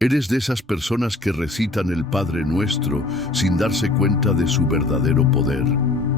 ¿Eres de esas personas que recitan el Padre Nuestro sin darse cuenta de su verdadero poder?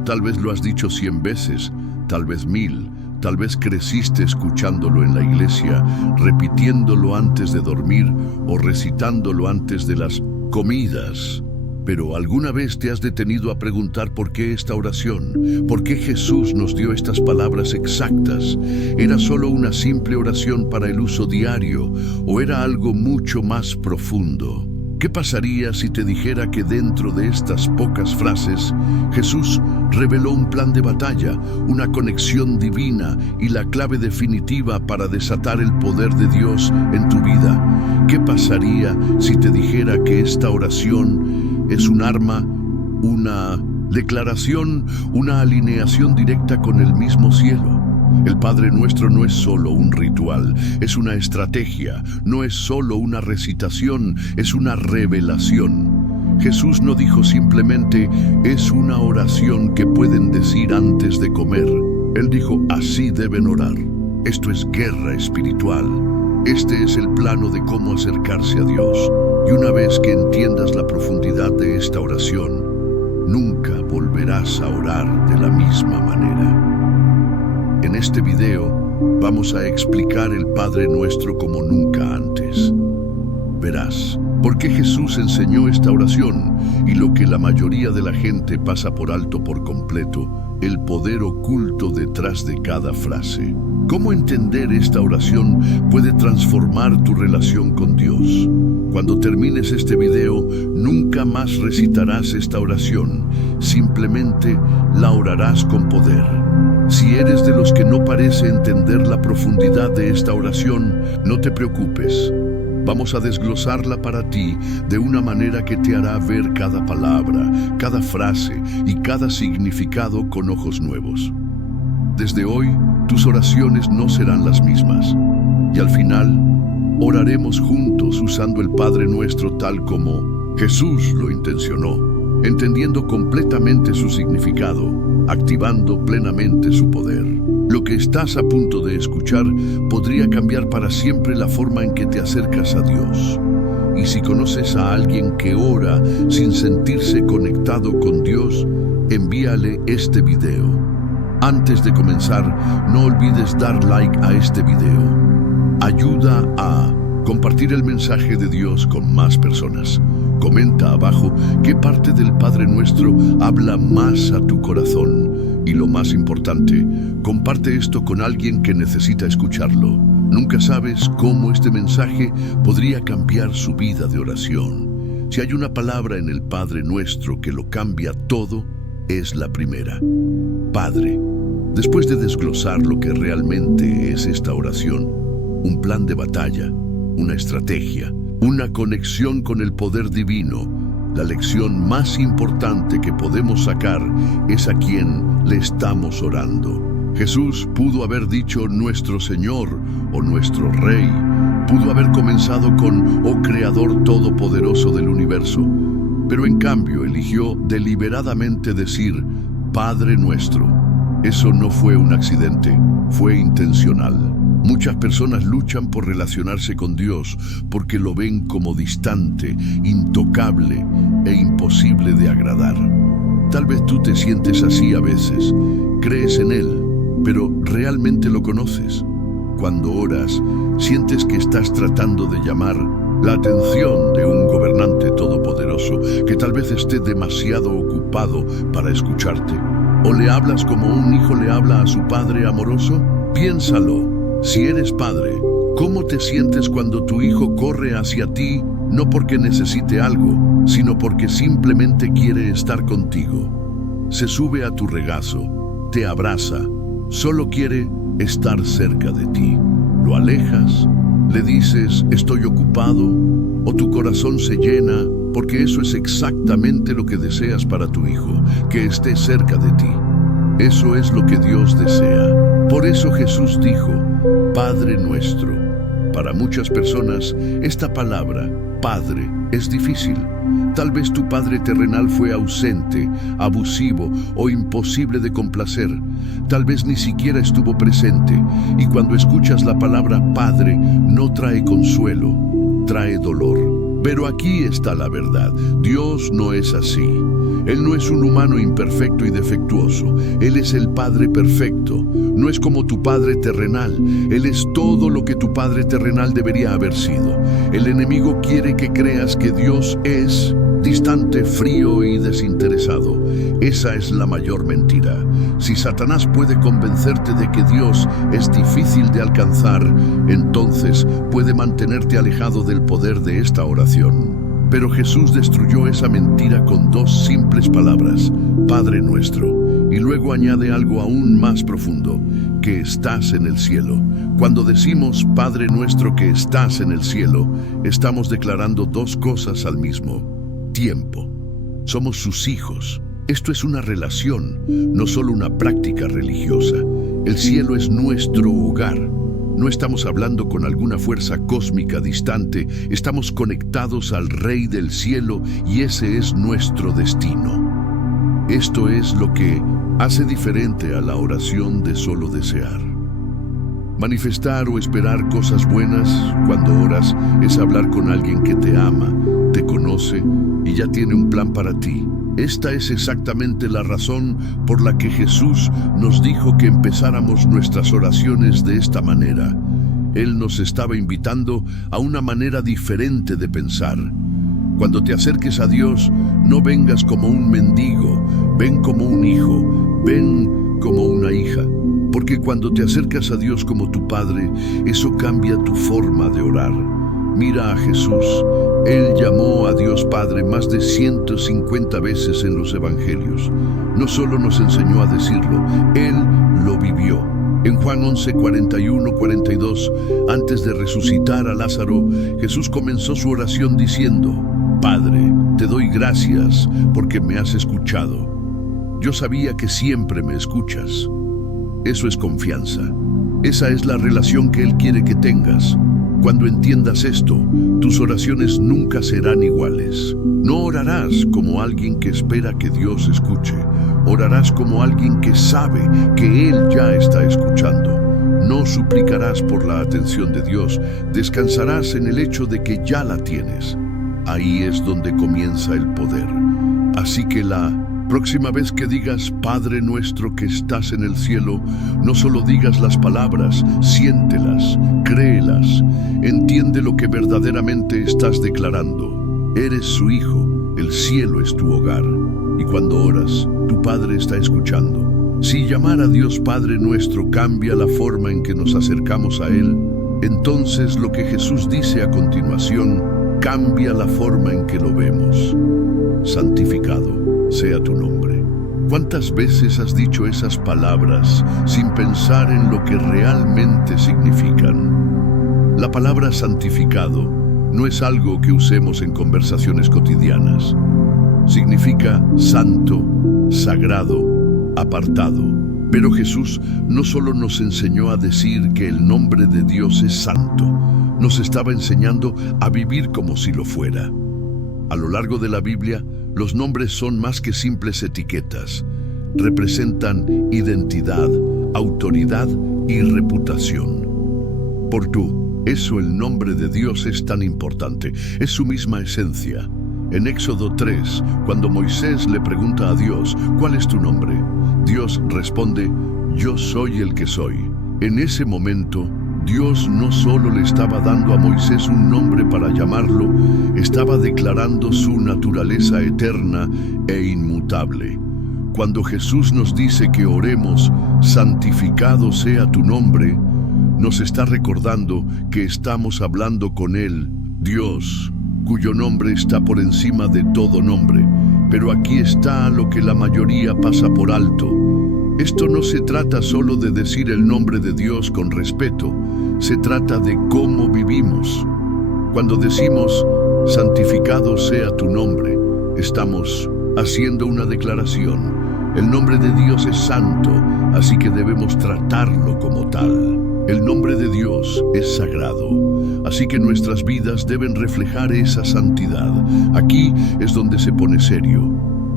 Tal vez lo has dicho 100 veces, tal vez 1000, tal vez creciste escuchándolo en la iglesia, repitiéndolo antes de dormir o recitándolo antes de las comidas. Pero ¿alguna vez te has detenido a preguntar por qué esta oración? ¿Por qué Jesús nos dio estas palabras exactas? ¿Era solo una simple oración para el uso diario o era algo mucho más profundo? ¿Qué pasaría si te dijera que dentro de estas pocas frases Jesús reveló un plan de batalla, una conexión divina y la clave definitiva para desatar el poder de Dios en tu vida? ¿Qué pasaría si te dijera que esta oración es un arma, una declaración, una alineación directa con el mismo cielo? El Padre Nuestro no es solo un ritual, es una estrategia, no es solo una recitación, es una revelación. Jesús no dijo simplemente, es una oración que pueden decir antes de comer. Él dijo, así deben orar. Esto es guerra espiritual. Este es el plano de cómo acercarse a Dios. Y una vez que entiendas la profundidad de esta oración, nunca volverás a orar de la misma manera. En este video vamos a explicar el Padre Nuestro como nunca antes. Verás por qué Jesús enseñó esta oración y lo que la mayoría de la gente pasa por alto por completo, el poder oculto detrás de cada frase. Cómo entender esta oración puede transformar tu relación con Dios. Cuando termines este video, nunca más recitarás esta oración, simplemente la orarás con poder. Si eres de los que no parece entender la profundidad de esta oración, no te preocupes. Vamos a desglosarla para ti de una manera que te hará ver cada palabra, cada frase y cada significado con ojos nuevos. Desde hoy, tus oraciones no serán las mismas. Y al final, oraremos juntos usando el Padre Nuestro tal como Jesús lo intencionó, entendiendo completamente su significado, activando plenamente su poder. Lo que estás a punto de escuchar podría cambiar para siempre la forma en que te acercas a Dios. Y si conoces a alguien que ora sin sentirse conectado con Dios, envíale este video. Antes de comenzar, no olvides dar like a este video. Ayuda a compartir el mensaje de Dios con más personas. Comenta abajo qué parte del Padre Nuestro habla más a tu corazón. Y lo más importante, comparte esto con alguien que necesita escucharlo. Nunca sabes cómo este mensaje podría cambiar su vida de oración. Si hay una palabra en el Padre Nuestro que lo cambia todo, es la primera: Padre. Después de desglosar lo que realmente es esta oración, un plan de batalla, una estrategia, una conexión con el poder divino, la lección más importante que podemos sacar es a quién le estamos orando. Jesús pudo haber dicho nuestro Señor o nuestro Rey, pudo haber comenzado con oh Creador Todopoderoso del universo, pero en cambio eligió deliberadamente decir Padre Nuestro. Eso no fue un accidente, fue intencional. Muchas personas luchan por relacionarse con Dios porque lo ven como distante, intocable e imposible de agradar. Tal vez tú te sientes así a veces, crees en Él, pero ¿realmente lo conoces? Cuando oras, sientes que estás tratando de llamar la atención de un gobernante todopoderoso que tal vez esté demasiado ocupado para escucharte. ¿O le hablas como un hijo le habla a su padre amoroso? Piénsalo. Si eres padre, ¿cómo te sientes cuando tu hijo corre hacia ti, no porque necesite algo, sino porque simplemente quiere estar contigo? Se sube a tu regazo, te abraza, solo quiere estar cerca de ti. Lo alejas, le dices, estoy ocupado, o tu corazón se llena, porque eso es exactamente lo que deseas para tu hijo, que esté cerca de ti. Eso es lo que Dios desea. Por eso Jesús dijo, Padre Nuestro. Para muchas personas, esta palabra, Padre, es difícil. Tal vez tu padre terrenal fue ausente, abusivo o imposible de complacer. Tal vez ni siquiera estuvo presente, y cuando escuchas la palabra Padre, no trae consuelo. trae dolor. Pero aquí está la verdad. Dios no es así. Él no es un humano imperfecto y defectuoso. Él es el Padre perfecto. No es como tu Padre terrenal. Él es todo lo que tu Padre terrenal debería haber sido. El enemigo quiere que creas que Dios es distante, frío y desinteresado. Esa es la mayor mentira. Si Satanás puede convencerte de que Dios es difícil de alcanzar, entonces puede mantenerte alejado del poder de esta oración. Pero Jesús destruyó esa mentira con dos simples palabras: Padre nuestro. Y luego añade algo aún más profundo: que estás en el cielo. Cuando decimos Padre nuestro que estás en el cielo, estamos declarando dos cosas al mismo tiempo. Somos sus hijos. Esto es una relación, no solo una práctica religiosa. El cielo es nuestro hogar. No estamos hablando con alguna fuerza cósmica distante, estamos conectados al Rey del cielo y ese es nuestro destino. Esto es lo que hace diferente a la oración de solo desear. Manifestar o esperar cosas buenas cuando oras es hablar con alguien que te ama, te conoce y ya tiene un plan para ti. Esta es exactamente la razón por la que Jesús nos dijo que empezáramos nuestras oraciones de esta manera. Él nos estaba invitando a una manera diferente de pensar. Cuando te acerques a Dios, no vengas como un mendigo, ven como un hijo, ven como una hija. Porque cuando te acercas a Dios como tu Padre, eso cambia tu forma de orar. Mira a Jesús. Él llamó a Dios Padre más de 150 veces en los Evangelios. No solo nos enseñó a decirlo, Él lo vivió. En Juan 11, 41, 42, antes de resucitar a Lázaro, Jesús comenzó su oración diciendo: Padre, te doy gracias porque me has escuchado. Yo sabía que siempre me escuchas. Eso es confianza. Esa es la relación que Él quiere que tengas. Cuando entiendas esto, tus oraciones nunca serán iguales. No orarás como alguien que espera que Dios escuche. Orarás como alguien que sabe que Él ya está escuchando. No suplicarás por la atención de Dios. Descansarás en el hecho de que ya la tienes. Ahí es donde comienza el poder. Así que la próxima vez que digas Padre nuestro que estás en el cielo, no solo digas las palabras, siéntelas, créelas, entiende lo que verdaderamente estás declarando. Eres su hijo, el cielo es tu hogar, y cuando oras, tu Padre está escuchando. Si llamar a Dios Padre nuestro cambia la forma en que nos acercamos a Él, entonces lo que Jesús dice a continuación cambia la forma en que lo vemos. Santificado sea tu nombre. ¿Cuántas veces has dicho esas palabras sin pensar en lo que realmente significan? La palabra santificado no es algo que usemos en conversaciones cotidianas. Significa santo, sagrado, apartado. Pero Jesús no solo nos enseñó a decir que el nombre de Dios es santo, nos estaba enseñando a vivir como si lo fuera. A lo largo de la Biblia, los nombres son más que simples etiquetas. Representan identidad, autoridad y reputación. Por eso el nombre de Dios es tan importante. Es su misma esencia. En Éxodo 3, cuando Moisés le pregunta a Dios, ¿cuál es tu nombre?, Dios responde: yo soy el que soy. En ese momento, Dios no solo le estaba dando a Moisés un nombre para llamarlo, estaba declarando su naturaleza eterna e inmutable. Cuando Jesús nos dice que oremos, santificado sea tu nombre, nos está recordando que estamos hablando con Él, Dios, cuyo nombre está por encima de todo nombre. Pero aquí está lo que la mayoría pasa por alto. Esto no se trata solo de decir el nombre de Dios con respeto, se trata de cómo vivimos. Cuando decimos, santificado sea tu nombre, estamos haciendo una declaración. El nombre de Dios es santo, así que debemos tratarlo como tal. El nombre de Dios es sagrado, así que nuestras vidas deben reflejar esa santidad. Aquí es donde se pone serio.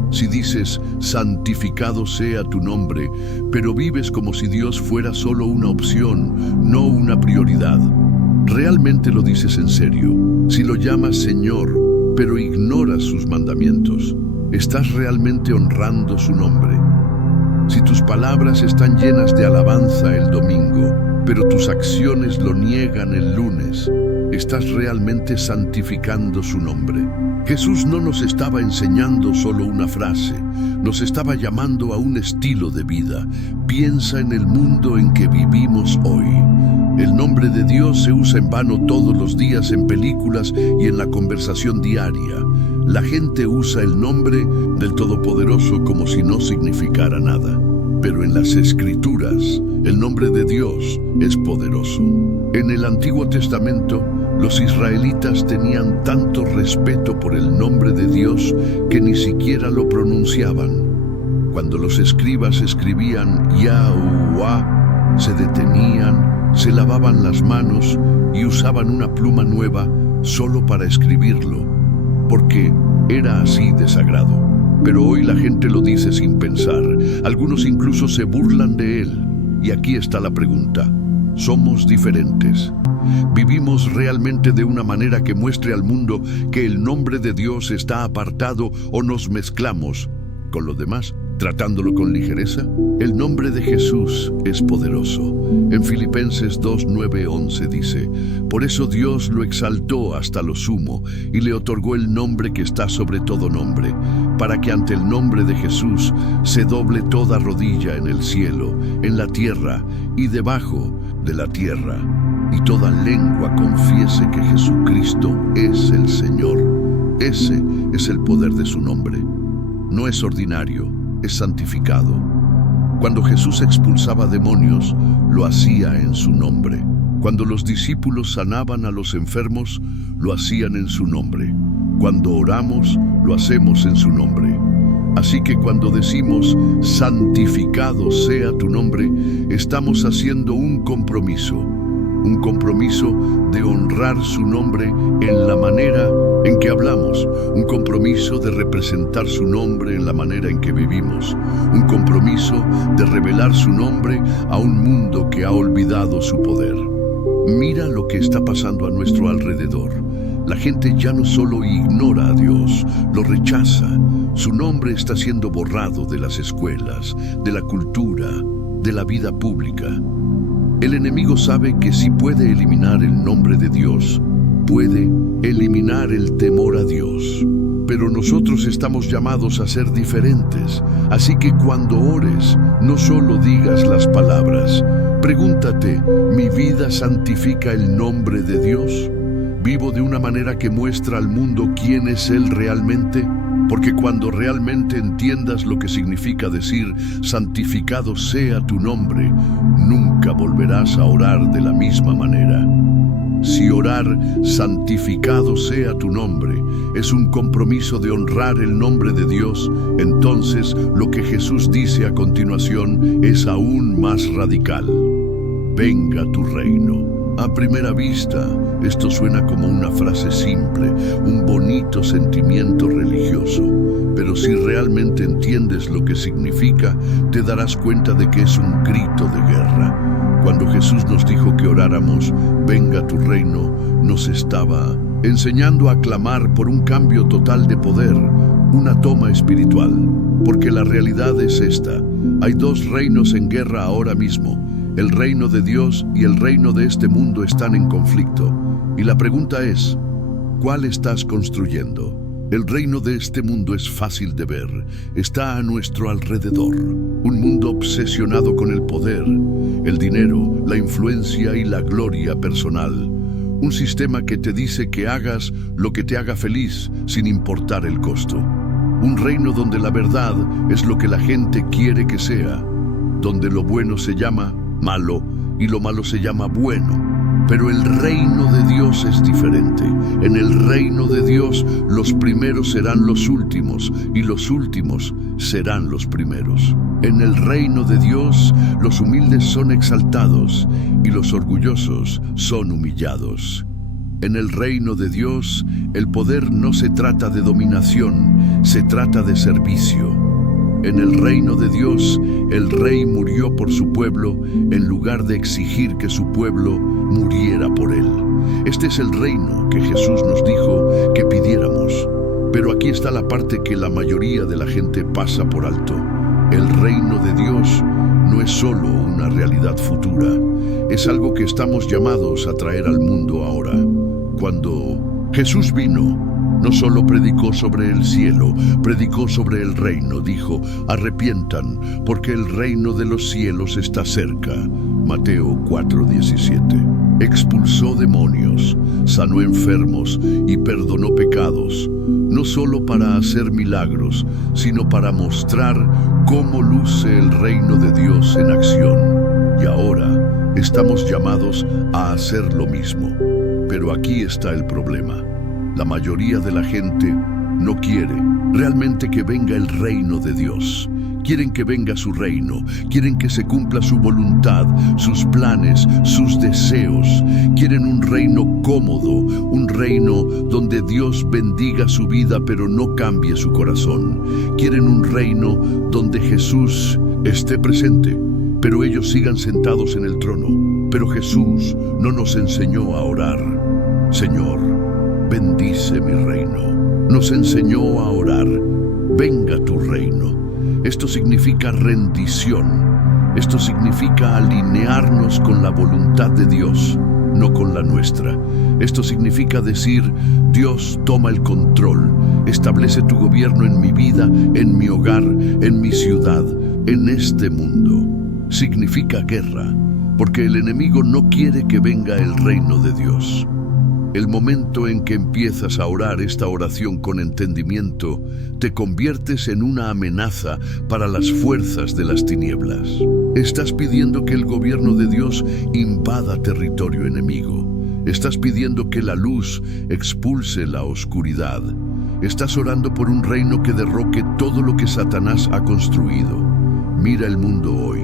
Si dices, santificado sea tu nombre, pero vives como si Dios fuera solo una opción, no una prioridad, ¿realmente lo dices en serio? Si lo llamas Señor, pero ignoras sus mandamientos, ¿estás realmente honrando su nombre? Si tus palabras están llenas de alabanza el domingo, pero tus acciones lo niegan el lunes, ¿estás realmente santificando su nombre? Jesús no nos estaba enseñando solo una frase, nos estaba llamando a un estilo de vida. Piensa en el mundo en que vivimos hoy. El nombre de Dios se usa en vano todos los días en películas y en la conversación diaria. La gente usa el nombre del Todopoderoso como si no significara nada. Pero en las Escrituras, el nombre de Dios es poderoso. En el Antiguo Testamento, los israelitas tenían tanto respeto por el nombre de Dios que ni siquiera lo pronunciaban. Cuando los escribas escribían Yahuwah, se detenían, se lavaban las manos y usaban una pluma nueva solo para escribirlo, porque era así de sagrado. Pero hoy la gente lo dice sin pensar. Algunos incluso se burlan de él. Y aquí está la pregunta. ¿Somos diferentes? ¿Vivimos realmente de una manera que muestre al mundo que el nombre de Dios está apartado o nos mezclamos con lo demás, tratándolo con ligereza? El nombre de Jesús es poderoso. En Filipenses 2:9-11 dice: por eso Dios lo exaltó hasta lo sumo y le otorgó el nombre que está sobre todo nombre, para que ante el nombre de Jesús se doble toda rodilla en el cielo, en la tierra y debajo de la tierra, y toda lengua confiese que Jesucristo es el Señor. Ese es el poder de su nombre. No es ordinario, es santificado. Cuando Jesús expulsaba demonios, lo hacía en su nombre. Cuando los discípulos sanaban a los enfermos, lo hacían en su nombre. Cuando oramos, lo hacemos en su nombre. Así que cuando decimos, santificado sea tu nombre, estamos haciendo un compromiso de honrar su nombre en la manera en que hablamos, un compromiso de representar su nombre en la manera en que vivimos, un compromiso de revelar su nombre a un mundo que ha olvidado su poder. Mira lo que está pasando a nuestro alrededor. La gente ya no solo ignora a Dios, lo rechaza. Su nombre está siendo borrado de las escuelas, de la cultura, de la vida pública. El enemigo sabe que si puede eliminar el nombre de Dios, puede eliminar el temor a Dios. Pero nosotros estamos llamados a ser diferentes. Así que cuando ores, no solo digas las palabras. Pregúntate, ¿mi vida santifica el nombre de Dios? ¿Vivo de una manera que muestra al mundo quién es Él realmente? Porque cuando realmente entiendas lo que significa decir, santificado sea tu nombre, nunca volverás a orar de la misma manera. Si orar, santificado sea tu nombre, es un compromiso de honrar el nombre de Dios, entonces lo que Jesús dice a continuación es aún más radical. Venga tu reino. A primera vista, esto suena como una frase simple, un bonito sentimiento religioso, pero si realmente entiendes lo que significa, te darás cuenta de que es un grito de guerra. Cuando Jesús nos dijo que oráramos, venga tu reino, nos estaba enseñando a clamar por un cambio total de poder, una toma espiritual, porque la realidad es esta: hay dos reinos en guerra ahora mismo. El reino de Dios y el reino de este mundo están en conflicto. Y la pregunta es, ¿cuál estás construyendo? El reino de este mundo es fácil de ver. Está a nuestro alrededor. Un mundo obsesionado con el poder, el dinero, la influencia y la gloria personal. Un sistema que te dice que hagas lo que te haga feliz sin importar el costo. Un reino donde la verdad es lo que la gente quiere que sea. Donde lo bueno se llama malo y lo malo se llama bueno. Pero el reino de Dios es diferente. En el reino de Dios los primeros serán los últimos y los últimos serán los primeros. En el reino de Dios los humildes son exaltados y los orgullosos son humillados. En el reino de Dios el poder no se trata de dominación, se trata de servicio. En el reino de Dios, el rey murió por su pueblo en lugar de exigir que su pueblo muriera por él. Este es el reino que Jesús nos dijo que pidiéramos. Pero aquí está la parte que la mayoría de la gente pasa por alto. El reino de Dios no es solo una realidad futura, es algo que estamos llamados a traer al mundo ahora. Cuando Jesús vino, no solo predicó sobre el cielo, predicó sobre el reino. Dijo: arrepientan, porque el reino de los cielos está cerca. Mateo 4:17. Expulsó demonios, sanó enfermos y perdonó pecados, no solo para hacer milagros, sino para mostrar cómo luce el reino de Dios en acción. Y ahora estamos llamados a hacer lo mismo. Pero aquí está el problema. La mayoría de la gente no quiere realmente que venga el reino de Dios. Quieren que venga su reino, quieren que se cumpla su voluntad, sus planes, sus deseos. Quieren un reino cómodo, un reino donde Dios bendiga su vida pero no cambie su corazón. Quieren un reino donde Jesús esté presente, pero ellos sigan sentados en el trono. Pero Jesús no nos enseñó a orar: Señor, bendice mi reino. Nos enseñó a orar: venga tu reino. Esto significa rendición. Esto significa alinearnos con la voluntad de Dios, no con la nuestra. Esto significa decir: Dios, toma el control. Establece tu gobierno en mi vida, en mi hogar, en mi ciudad, en este mundo. Significa guerra, porque el enemigo no quiere que venga el reino de Dios. El momento en que empiezas a orar esta oración con entendimiento, te conviertes en una amenaza para las fuerzas de las tinieblas. Estás pidiendo que el gobierno de Dios invada territorio enemigo. Estás pidiendo que la luz expulse la oscuridad. Estás orando por un reino que derroque todo lo que Satanás ha construido. Mira el mundo hoy.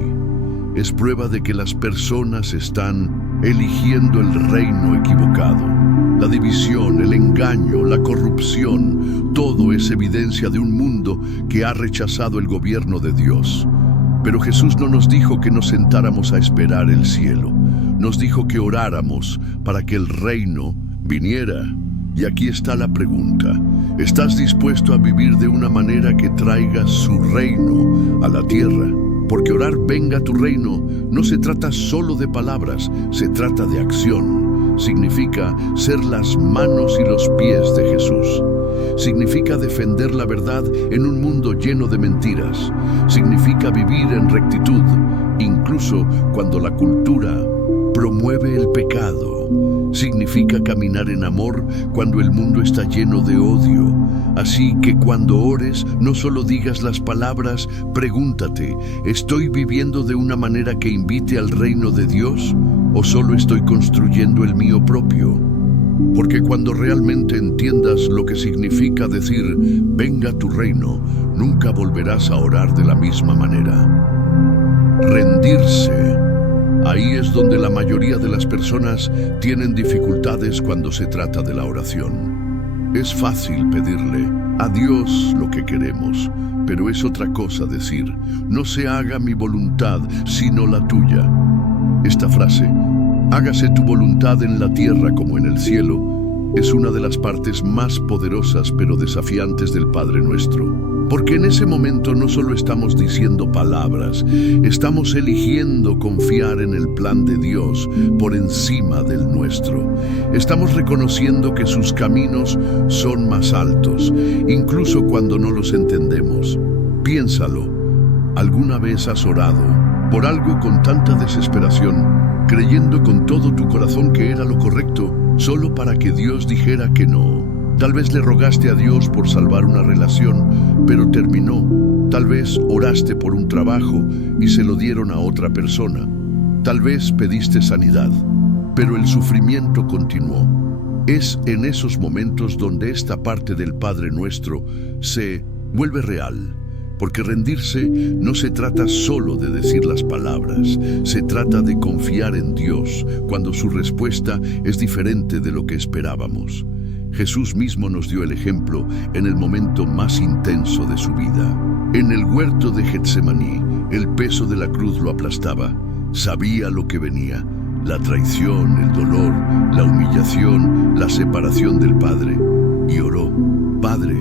Es prueba de que las personas están eligiendo el reino equivocado. La división, el engaño, la corrupción, todo es evidencia de un mundo que ha rechazado el gobierno de Dios. Pero Jesús no nos dijo que nos sentáramos a esperar el cielo. Nos dijo que oráramos para que el reino viniera. Y aquí está la pregunta: ¿estás dispuesto a vivir de una manera que traiga su reino a la tierra? Porque orar venga tu reino no se trata solo de palabras, se trata de acción. Significa ser las manos y los pies de Jesús. Significa defender la verdad en un mundo lleno de mentiras. Significa vivir en rectitud, incluso cuando la cultura promueve el pecado. Significa caminar en amor cuando el mundo está lleno de odio. Así que cuando ores, no solo digas las palabras, pregúntate: ¿estoy viviendo de una manera que invite al reino de Dios? ¿O solo estoy construyendo el mío propio? Porque cuando realmente entiendas lo que significa decir venga tu reino, nunca volverás a orar de la misma manera. Rendirse. Ahí es donde la mayoría de las personas tienen dificultades cuando se trata de la oración. Es fácil pedirle a Dios lo que queremos, pero es otra cosa decir: no se haga mi voluntad, sino la tuya. Esta frase, hágase tu voluntad en la tierra como en el cielo, es una de las partes más poderosas pero desafiantes del Padre Nuestro. Porque en ese momento no solo estamos diciendo palabras, estamos eligiendo confiar en el plan de Dios por encima del nuestro. Estamos reconociendo que sus caminos son más altos, incluso cuando no los entendemos. Piénsalo, ¿alguna vez has orado por algo con tanta desesperación, creyendo con todo tu corazón que era lo correcto, solo para que Dios dijera que no? Tal vez le rogaste a Dios por salvar una relación, pero terminó. Tal vez oraste por un trabajo y se lo dieron a otra persona. Tal vez pediste sanidad, pero el sufrimiento continuó. Es en esos momentos donde esta parte del Padre Nuestro se vuelve real. Porque rendirse no se trata solo de decir las palabras, se trata de confiar en Dios cuando su respuesta es diferente de lo que esperábamos. Jesús mismo nos dio el ejemplo en el momento más intenso de su vida. En el huerto de Getsemaní, el peso de la cruz lo aplastaba. Sabía lo que venía: la traición, el dolor, la humillación, la separación del Padre. Y oró: Padre,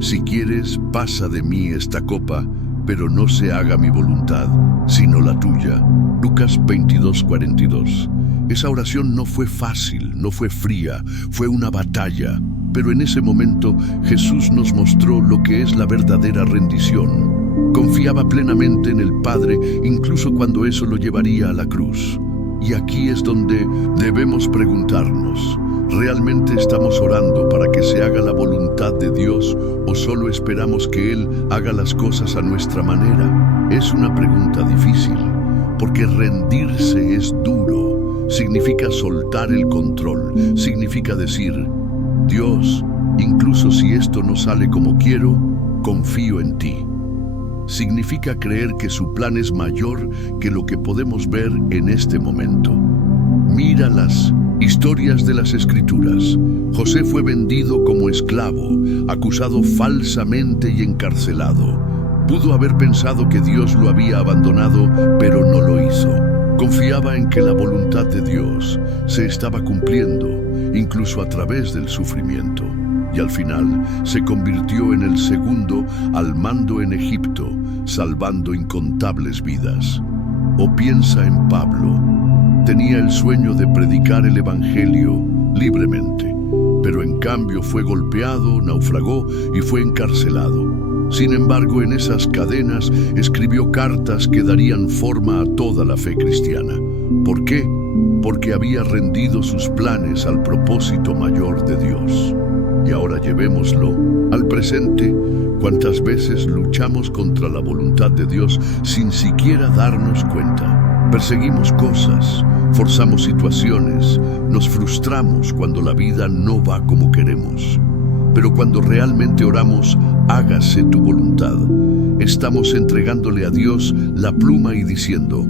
si quieres, pasa de mí esta copa, pero no se haga mi voluntad, sino la tuya. Lucas 22:42. Esa oración no fue fácil, no fue fría, fue una batalla. Pero en ese momento Jesús nos mostró lo que es la verdadera rendición. Confiaba plenamente en el Padre, incluso cuando eso lo llevaría a la cruz. Y aquí es donde debemos preguntarnos: ¿realmente estamos orando para que se haga la voluntad de Dios o solo esperamos que Él haga las cosas a nuestra manera? Es una pregunta difícil, porque rendirse es duro. Significa soltar el control, significa decir: Dios, incluso si esto no sale como quiero, confío en ti. Significa creer que su plan es mayor que lo que podemos ver en este momento. Mira las historias de las Escrituras. José fue vendido como esclavo, acusado falsamente y encarcelado. Pudo haber pensado que Dios lo había abandonado, pero no lo hizo. Confiaba en que la voluntad de Dios se estaba cumpliendo, incluso a través del sufrimiento. Y al final se convirtió en el segundo al mando en Egipto, salvando incontables vidas. O piensa en Pablo. Tenía el sueño de predicar el Evangelio libremente, pero en cambio fue golpeado, naufragó y fue encarcelado. Sin embargo, en esas cadenas escribió cartas que darían forma a toda la fe cristiana. ¿Por qué? Porque había rendido sus planes al propósito mayor de Dios. Y ahora llevémoslo al presente. ¿Cuántas veces luchamos contra la voluntad de Dios sin siquiera darnos cuenta? Perseguimos cosas, forzamos situaciones, nos frustramos cuando la vida no va como queremos. Pero cuando realmente oramos: hágase tu voluntad, estamos entregándole a Dios la pluma y diciendo: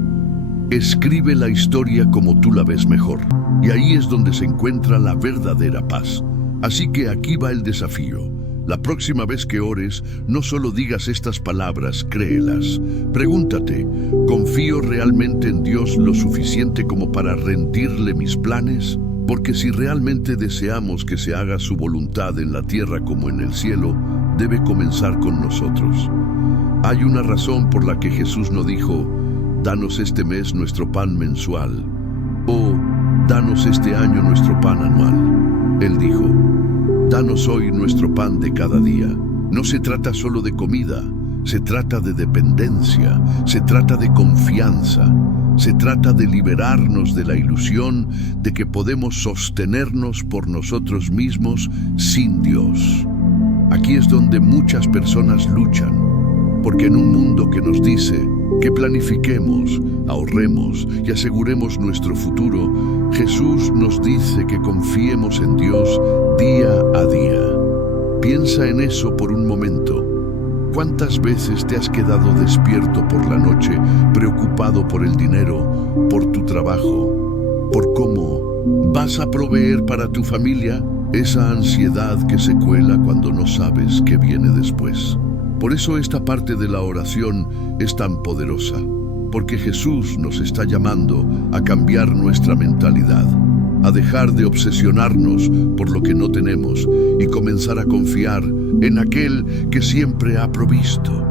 escribe la historia como tú la ves mejor. Y ahí es donde se encuentra la verdadera paz. Así que aquí va el desafío. La próxima vez que ores, no solo digas estas palabras, créelas. Pregúntate: ¿confío realmente en Dios lo suficiente como para rendirle mis planes? Porque si realmente deseamos que se haga su voluntad en la tierra como en el cielo, debe comenzar con nosotros. Hay una razón por la que Jesús no dijo: danos este mes nuestro pan mensual, o danos este año nuestro pan anual. Él dijo: danos hoy nuestro pan de cada día. No se trata solo de comida, se trata de dependencia, se trata de confianza. Se trata de liberarnos de la ilusión de que podemos sostenernos por nosotros mismos sin Dios. Aquí es donde muchas personas luchan, porque en un mundo que nos dice que planifiquemos, ahorremos y aseguremos nuestro futuro, Jesús nos dice que confiemos en Dios día a día. Piensa en eso por un momento. ¿Cuántas veces te has quedado despierto por la noche, preocupado por el dinero, por tu trabajo, por cómo vas a proveer para tu familia? Esa ansiedad que se cuela cuando no sabes qué viene después. Por eso esta parte de la oración es tan poderosa, porque Jesús nos está llamando a cambiar nuestra mentalidad, a dejar de obsesionarnos por lo que no tenemos y comenzar a confiar en aquel que siempre ha provisto.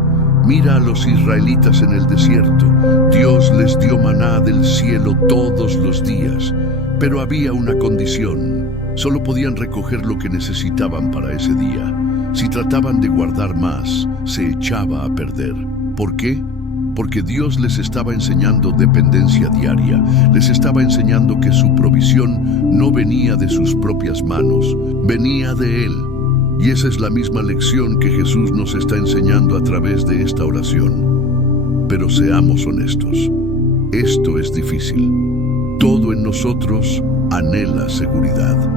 Mira a los israelitas en el desierto. Dios les dio maná del cielo todos los días, pero había una condición: solo podían recoger lo que necesitaban para ese día. Si trataban de guardar más, se echaba a perder. ¿Por qué? Porque Dios les estaba enseñando dependencia diaria, les estaba enseñando que su provisión no venía de sus propias manos, venía de Él. Y esa es la misma lección que Jesús nos está enseñando a través de esta oración. Pero seamos honestos, esto es difícil. Todo en nosotros anhela seguridad.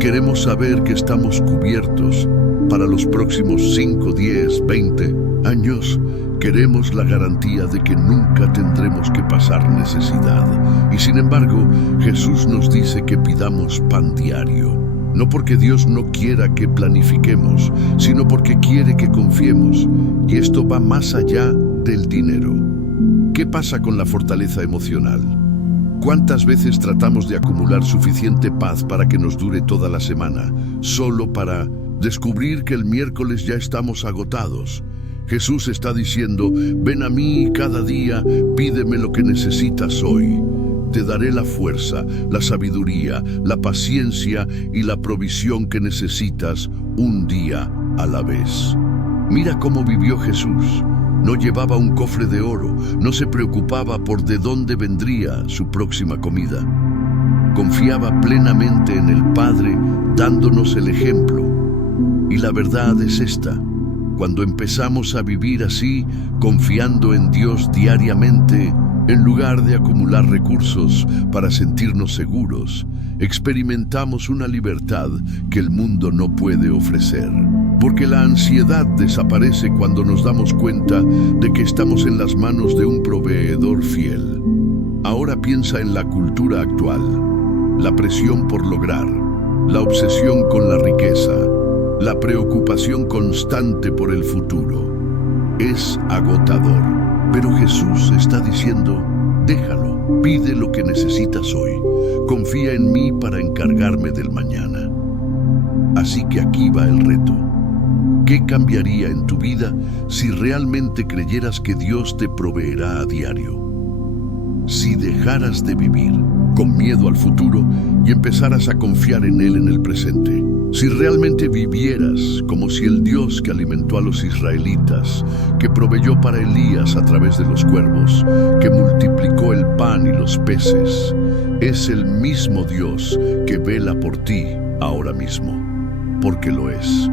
Queremos saber que estamos cubiertos para los próximos 5, 10, 20 años. Queremos la garantía de que nunca tendremos que pasar necesidad. Y sin embargo, Jesús nos dice que pidamos pan diario. No porque Dios no quiera que planifiquemos, sino porque quiere que confiemos. Y esto va más allá del dinero. ¿Qué pasa con la fortaleza emocional? ¿Cuántas veces tratamos de acumular suficiente paz para que nos dure toda la semana, solo para descubrir que el miércoles ya estamos agotados? Jesús está diciendo, ven a mí cada día, pídeme lo que necesitas hoy. Te daré la fuerza, la sabiduría, la paciencia y la provisión que necesitas un día a la vez. Mira cómo vivió Jesús. No llevaba un cofre de oro, no se preocupaba por de dónde vendría su próxima comida. Confiaba plenamente en el Padre, dándonos el ejemplo. Y la verdad es esta: cuando empezamos a vivir así, confiando en Dios diariamente, en lugar de acumular recursos para sentirnos seguros, experimentamos una libertad que el mundo no puede ofrecer. Porque la ansiedad desaparece cuando nos damos cuenta de que estamos en las manos de un proveedor fiel. Ahora piensa en la cultura actual, la presión por lograr, la obsesión con la riqueza, la preocupación constante por el futuro. Es agotador, pero Jesús está diciendo, déjalo, pide lo que necesitas hoy, confía en mí para encargarme del mañana. Así que aquí va el reto. ¿Qué cambiaría en tu vida si realmente creyeras que Dios te proveerá a diario? Si dejaras de vivir con miedo al futuro y empezaras a confiar en Él en el presente. Si realmente vivieras como si el Dios que alimentó a los israelitas, que proveyó para Elías a través de los cuervos, que multiplicó el pan y los peces, es el mismo Dios que vela por ti ahora mismo, porque lo es.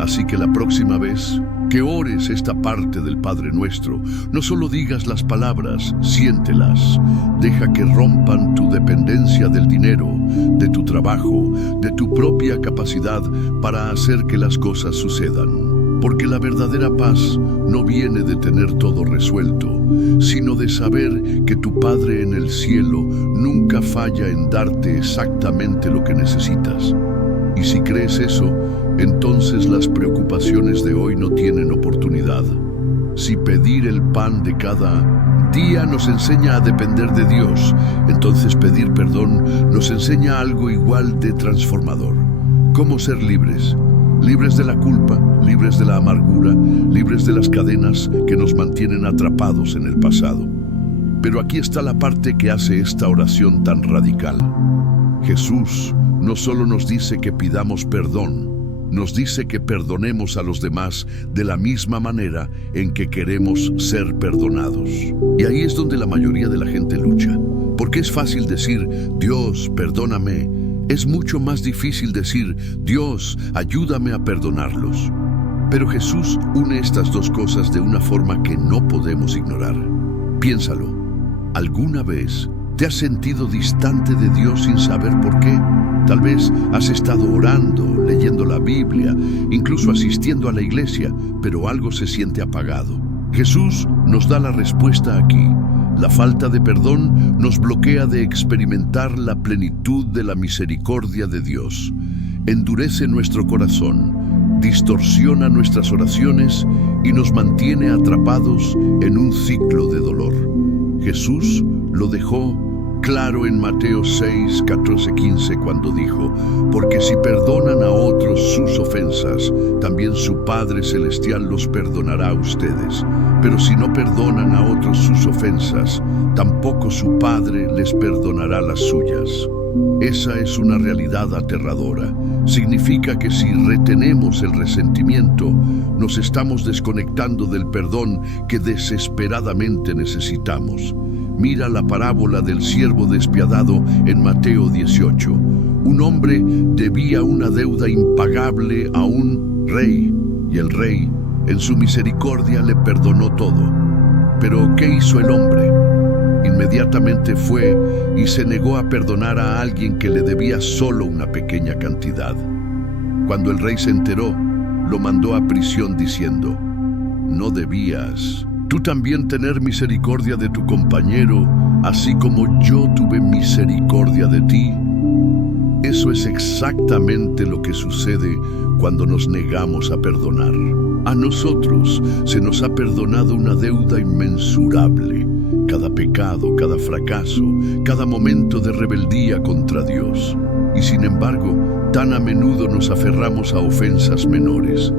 Así que la próxima vez que ores esta parte del Padre Nuestro, no solo digas las palabras, siéntelas. Deja que rompan tu dependencia del dinero, de tu trabajo, de tu propia capacidad para hacer que las cosas sucedan. Porque la verdadera paz no viene de tener todo resuelto, sino de saber que tu Padre en el cielo nunca falla en darte exactamente lo que necesitas. Y si crees eso, entonces las preocupaciones de hoy no tienen oportunidad. Si pedir el pan de cada día nos enseña a depender de Dios, entonces pedir perdón nos enseña algo igual de transformador. ¿Cómo ser libres? Libres de la culpa, libres de la amargura, libres de las cadenas que nos mantienen atrapados en el pasado. Pero aquí está la parte que hace esta oración tan radical. Jesús no solo nos dice que pidamos perdón, nos dice que perdonemos a los demás de la misma manera en que queremos ser perdonados. Y ahí es donde la mayoría de la gente lucha. Porque es fácil decir, Dios, perdóname. Es mucho más difícil decir, Dios, ayúdame a perdonarlos. Pero Jesús une estas dos cosas de una forma que no podemos ignorar. Piénsalo. ¿Alguna vez te has sentido distante de Dios sin saber por qué? Tal vez has estado orando, leyendo la Biblia, incluso asistiendo a la iglesia, pero algo se siente apagado. Jesús nos da la respuesta aquí. La falta de perdón nos bloquea de experimentar la plenitud de la misericordia de Dios. Endurece nuestro corazón, distorsiona nuestras oraciones y nos mantiene atrapados en un ciclo de dolor. Jesús lo dejó claro en Mateo 6, 14, 15, cuando dijo, porque si perdonan a otros sus ofensas, también su Padre Celestial los perdonará a ustedes. Pero si no perdonan a otros sus ofensas, tampoco su Padre les perdonará las suyas. Esa es una realidad aterradora. Significa que si retenemos el resentimiento, nos estamos desconectando del perdón que desesperadamente necesitamos. Mira la parábola del siervo despiadado en Mateo 18. Un hombre debía una deuda impagable a un rey, y el rey, en su misericordia, le perdonó todo. Pero ¿qué hizo el hombre? Inmediatamente fue y se negó a perdonar a alguien que le debía solo una pequeña cantidad. Cuando el rey se enteró, lo mandó a prisión diciendo, no debías tú también tener misericordia de tu compañero, así como yo tuve misericordia de ti. Eso es exactamente lo que sucede cuando nos negamos a perdonar. A nosotros se nos ha perdonado una deuda inmensurable. Cada pecado, cada fracaso, cada momento de rebeldía contra Dios. Y sin embargo, tan a menudo nos aferramos a ofensas menores.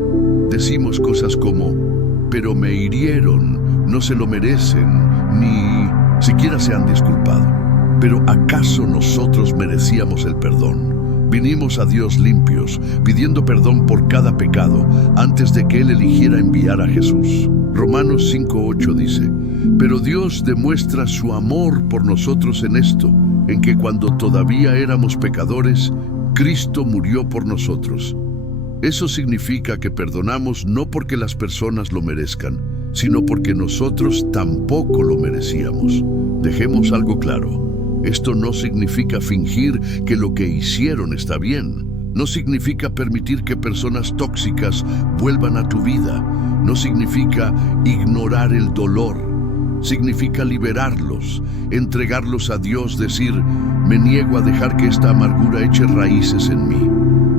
Decimos cosas como, pero me hirieron, no se lo merecen, ni siquiera se han disculpado. Pero ¿acaso nosotros merecíamos el perdón? Vinimos a Dios limpios, pidiendo perdón por cada pecado, antes de que Él eligiera enviar a Jesús. Romanos 5:8 dice, pero Dios demuestra su amor por nosotros en esto, en que cuando todavía éramos pecadores, Cristo murió por nosotros. Eso significa que perdonamos no porque las personas lo merezcan, sino porque nosotros tampoco lo merecíamos. Dejemos algo claro. Esto no significa fingir que lo que hicieron está bien. No significa permitir que personas tóxicas vuelvan a tu vida. No significa ignorar el dolor. Significa liberarlos, entregarlos a Dios, decir, me niego a dejar que esta amargura eche raíces en mí.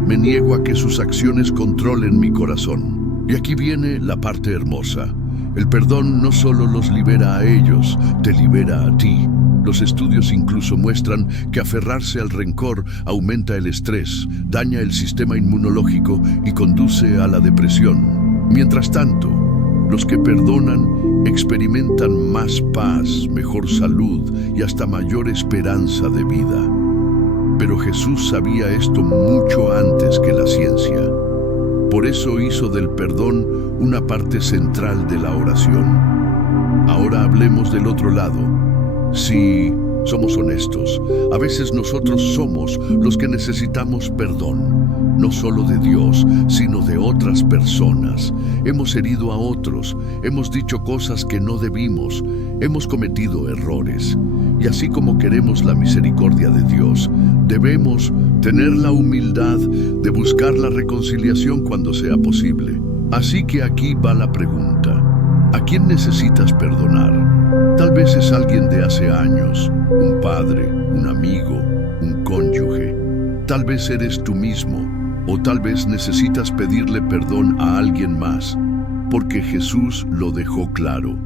Me niego a que sus acciones controlen mi corazón. Y aquí viene la parte hermosa. El perdón no solo los libera a ellos, te libera a ti. Los estudios incluso muestran que aferrarse al rencor aumenta el estrés, daña el sistema inmunológico y conduce a la depresión. Mientras tanto, los que perdonan experimentan más paz, mejor salud y hasta mayor esperanza de vida. Pero Jesús sabía esto mucho antes que la ciencia. Por eso hizo del perdón una parte central de la oración. Ahora hablemos del otro lado. Si somos honestos, a veces nosotros somos los que necesitamos perdón, no solo de Dios, sino de otras personas. Hemos herido a otros, hemos dicho cosas que no debimos, hemos cometido errores. Y así como queremos la misericordia de Dios, debemos tener la humildad de buscar la reconciliación cuando sea posible. Así que aquí va la pregunta. ¿A quién necesitas perdonar? Tal vez es alguien de hace años, un padre, un amigo, un cónyuge. Tal vez eres tú mismo, o tal vez necesitas pedirle perdón a alguien más, porque Jesús lo dejó claro.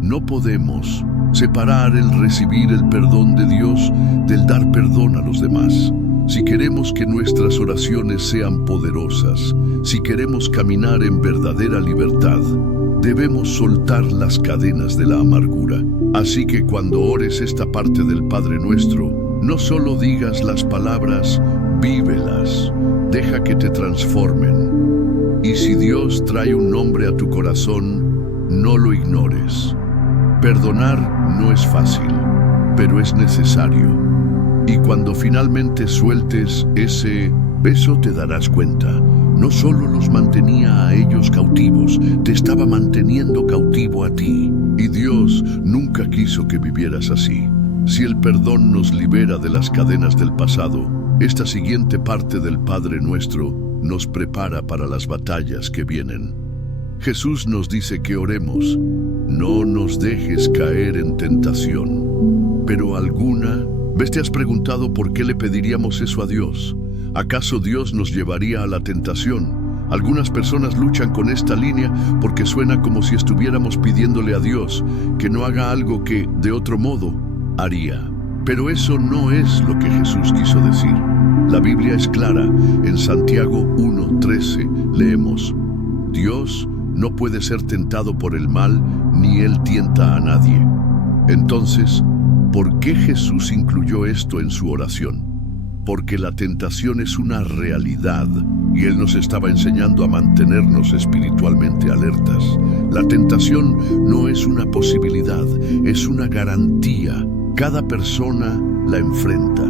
No podemos separar el recibir el perdón de Dios del dar perdón a los demás. Si queremos que nuestras oraciones sean poderosas, si queremos caminar en verdadera libertad, debemos soltar las cadenas de la amargura. Así que cuando ores esta parte del Padre Nuestro, no solo digas las palabras, vívelas, deja que te transformen. Y si Dios trae un nombre a tu corazón, no lo ignores. Perdonar no es fácil, pero es necesario. Y cuando finalmente sueltes ese beso te darás cuenta. No solo los mantenía a ellos cautivos, te estaba manteniendo cautivo a ti. Y Dios nunca quiso que vivieras así. Si el perdón nos libera de las cadenas del pasado, esta siguiente parte del Padre Nuestro nos prepara para las batallas que vienen. Jesús nos dice que oremos, no nos dejes caer en tentación. Pero alguna vez te has preguntado por qué le pediríamos eso a Dios. ¿Acaso Dios nos llevaría a la tentación? Algunas personas luchan con esta línea porque suena como si estuviéramos pidiéndole a Dios que no haga algo que, de otro modo, haría. Pero eso no es lo que Jesús quiso decir. La Biblia es clara. En Santiago 1:13 leemos: Dios no puede ser tentado por el mal, ni Él tienta a nadie. Entonces, ¿por qué Jesús incluyó esto en su oración? Porque la tentación es una realidad y Él nos estaba enseñando a mantenernos espiritualmente alertas. La tentación no es una posibilidad, es una garantía. Cada persona la enfrenta.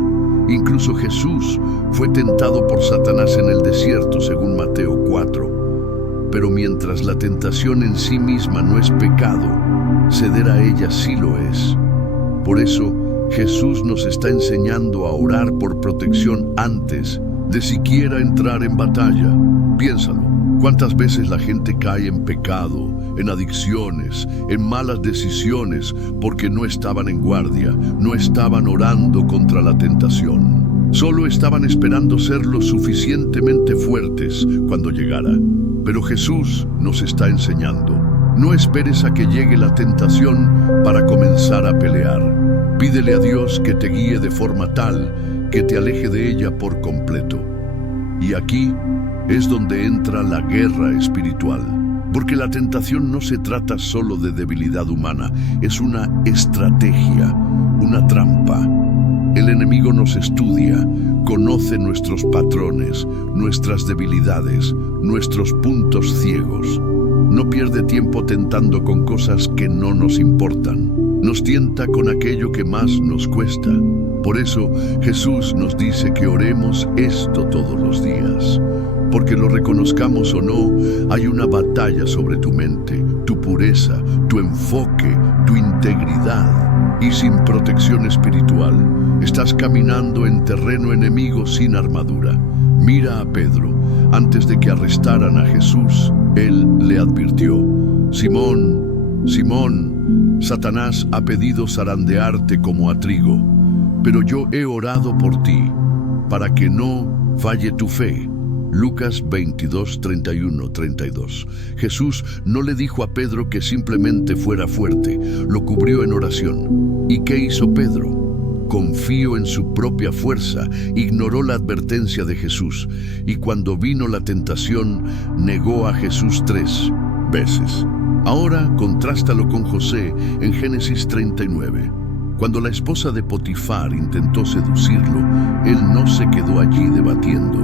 Incluso Jesús fue tentado por Satanás en el desierto, según Mateo 4. Pero mientras la tentación en sí misma no es pecado, ceder a ella sí lo es. Por eso, Jesús nos está enseñando a orar por protección antes de siquiera entrar en batalla. Piénsalo, ¿cuántas veces la gente cae en pecado, en adicciones, en malas decisiones porque no estaban en guardia, no estaban orando contra la tentación? Solo estaban esperando ser lo suficientemente fuertes cuando llegara. Pero Jesús nos está enseñando: no esperes a que llegue la tentación para comenzar a pelear. Pídele a Dios que te guíe de forma tal que te aleje de ella por completo. Y aquí es donde entra la guerra espiritual. Porque la tentación no se trata solo de debilidad humana, es una estrategia, una trampa. El enemigo nos estudia, conoce nuestros patrones, nuestras debilidades, nuestros puntos ciegos. No pierde tiempo tentando con cosas que no nos importan. Nos tienta con aquello que más nos cuesta. Por eso Jesús nos dice que oremos esto todos los días. Porque lo reconozcamos o no, hay una batalla sobre tu mente, tu pureza, tu enfoque, tu integridad. Y sin protección espiritual, estás caminando en terreno enemigo sin armadura. Mira a Pedro. Antes de que arrestaran a Jesús, él le advirtió: Simón, Simón, Satanás ha pedido zarandearte como a trigo, pero yo he orado por ti, para que no falle tu fe. Lucas 22, 31, 32. Jesús no le dijo a Pedro que simplemente fuera fuerte, lo cubrió en oración. ¿Y qué hizo Pedro? Confió en su propia fuerza, ignoró la advertencia de Jesús, y cuando vino la tentación, negó a Jesús 3 veces. Ahora contrástalo con José en Génesis 39. Cuando la esposa de Potifar intentó seducirlo, él no se quedó allí debatiendo.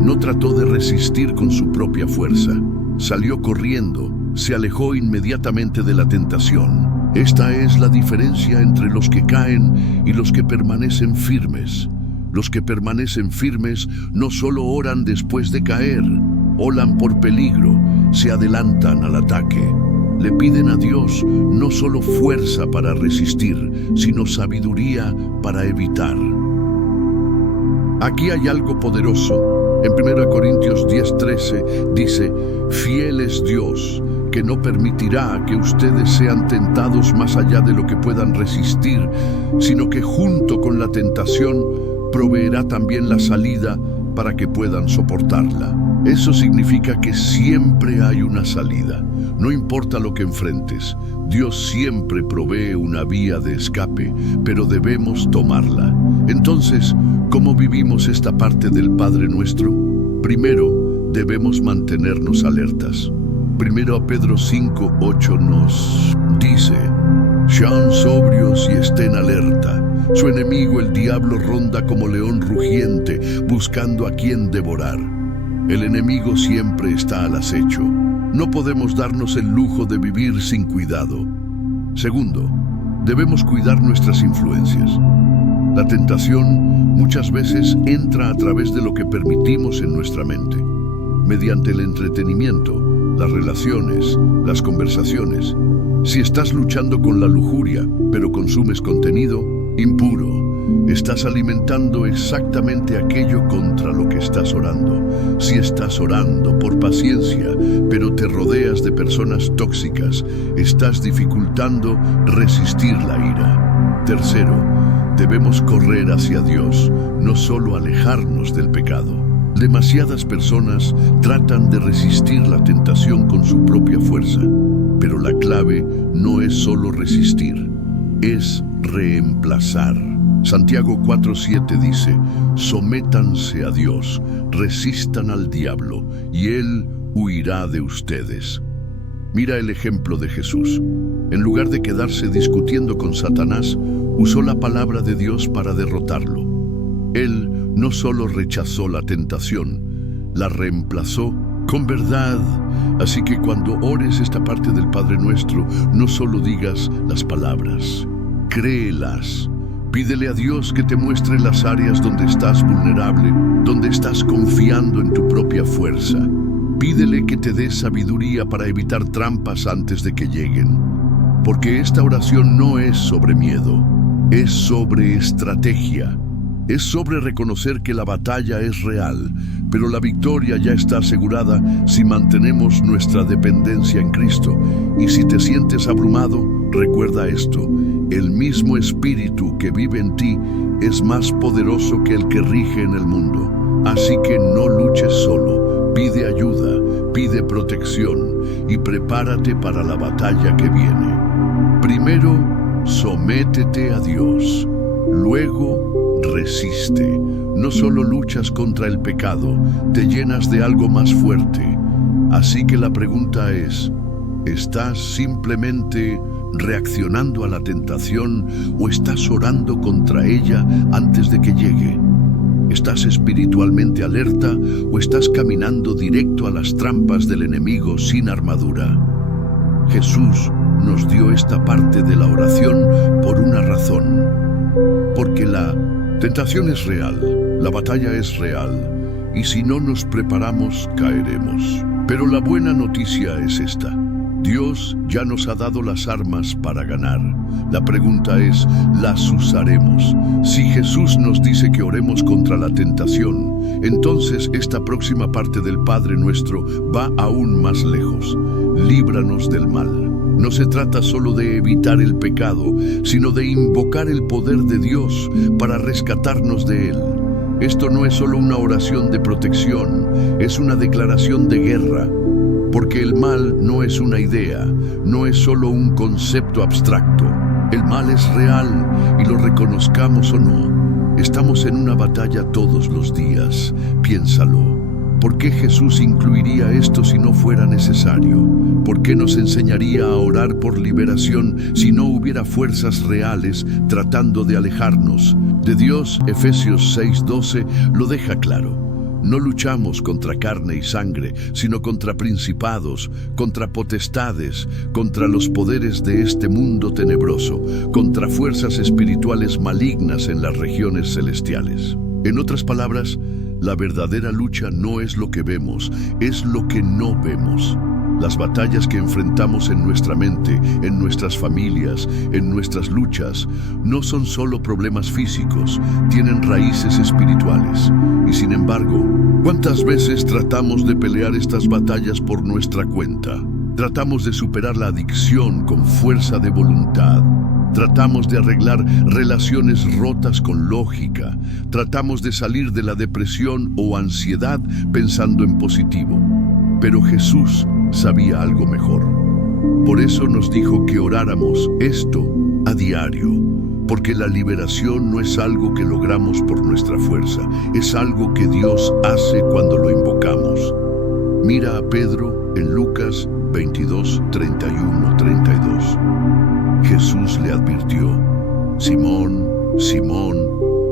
No trató de resistir con su propia fuerza. Salió corriendo, se alejó inmediatamente de la tentación. Esta es la diferencia entre los que caen y los que permanecen firmes. Los que permanecen firmes no solo oran después de caer, oran por peligro, se adelantan al ataque. Le piden a Dios no solo fuerza para resistir, sino sabiduría para evitar. Aquí hay algo poderoso. En 1 Corintios 10:13 dice: fiel es Dios, que no permitirá que ustedes sean tentados más allá de lo que puedan resistir, sino que junto con la tentación proveerá también la salida para que puedan soportarla. Eso significa que siempre hay una salida. No importa lo que enfrentes, Dios siempre provee una vía de escape, pero debemos tomarla. Entonces, ¿cómo vivimos esta parte del Padre Nuestro? Primero, debemos mantenernos alertas. 1 Pedro 5:8 nos dice: sean sobrios y estén alerta. Su enemigo, el diablo, ronda como león rugiente, buscando a quien devorar. El enemigo siempre está al acecho. No podemos darnos el lujo de vivir sin cuidado. Segundo, debemos cuidar nuestras influencias. La tentación muchas veces entra a través de lo que permitimos en nuestra mente, mediante el entretenimiento, las relaciones, las conversaciones. Si estás luchando con la lujuria, pero consumes contenido impuro, estás alimentando exactamente aquello contra lo que estás orando. Si estás orando por paciencia, pero te rodeas de personas tóxicas, estás dificultando resistir la ira. Tercero, debemos correr hacia Dios, no solo alejarnos del pecado. Demasiadas personas tratan de resistir la tentación con su propia fuerza, pero la clave no es solo resistir, es reemplazar. Santiago 4:7 dice: sométanse a Dios, resistan al diablo, y él huirá de ustedes. Mira el ejemplo de Jesús. En lugar de quedarse discutiendo con Satanás, usó la palabra de Dios para derrotarlo. Él no solo rechazó la tentación, la reemplazó con verdad. Así que cuando ores esta parte del Padre Nuestro, no solo digas las palabras, créelas. Pídele a Dios que te muestre las áreas donde estás vulnerable, donde estás confiando en tu propia fuerza. Pídele que te dé sabiduría para evitar trampas antes de que lleguen. Porque esta oración no es sobre miedo, es sobre estrategia. Es sobre reconocer que la batalla es real, pero la victoria ya está asegurada si mantenemos nuestra dependencia en Cristo. Y si te sientes abrumado, recuerda esto: el mismo Espíritu que vive en ti es más poderoso que el que rige en el mundo. Así que no luches solo, pide ayuda, pide protección y prepárate para la batalla que viene. Primero, sométete a Dios. Luego, resiste. No solo luchas contra el pecado, te llenas de algo más fuerte. Así que la pregunta es: ¿estás simplemente reaccionando a la tentación o estás orando contra ella antes de que llegue? ¿Estás espiritualmente alerta o estás caminando directo a las trampas del enemigo sin armadura? Jesús nos dio esta parte de la oración por una razón. Porque la tentación es real, la batalla es real, y si no nos preparamos, caeremos. Pero la buena noticia es esta: Dios ya nos ha dado las armas para ganar. La pregunta es, ¿las usaremos? Si Jesús nos dice que oremos contra la tentación, entonces esta próxima parte del Padre Nuestro va aún más lejos. Líbranos del mal. No se trata solo de evitar el pecado, sino de invocar el poder de Dios para rescatarnos de él. Esto no es solo una oración de protección, es una declaración de guerra. Porque el mal no es una idea, no es solo un concepto abstracto. El mal es real y lo reconozcamos o no. Estamos en una batalla todos los días. Piénsalo. ¿Por qué Jesús incluiría esto si no fuera necesario? ¿Por qué nos enseñaría a orar por liberación si no hubiera fuerzas reales tratando de alejarnos de Dios? Efesios 6:12 lo deja claro. No luchamos contra carne y sangre, sino contra principados, contra potestades, contra los poderes de este mundo tenebroso, contra fuerzas espirituales malignas en las regiones celestiales. En otras palabras, la verdadera lucha no es lo que vemos, es lo que no vemos. Las batallas que enfrentamos en nuestra mente, en nuestras familias, en nuestras luchas, no son solo problemas físicos, tienen raíces espirituales. Y sin embargo, ¿cuántas veces tratamos de pelear estas batallas por nuestra cuenta? Tratamos de superar la adicción con fuerza de voluntad. Tratamos de arreglar relaciones rotas con lógica. Tratamos de salir de la depresión o ansiedad pensando en positivo. Pero Jesús sabía algo mejor. Por eso nos dijo que oráramos esto a diario, porque la liberación no es algo que logramos por nuestra fuerza, es algo que Dios hace cuando lo invocamos. Mira a Pedro en Lucas 22, 31, 32. Jesús le advirtió: Simón, Simón,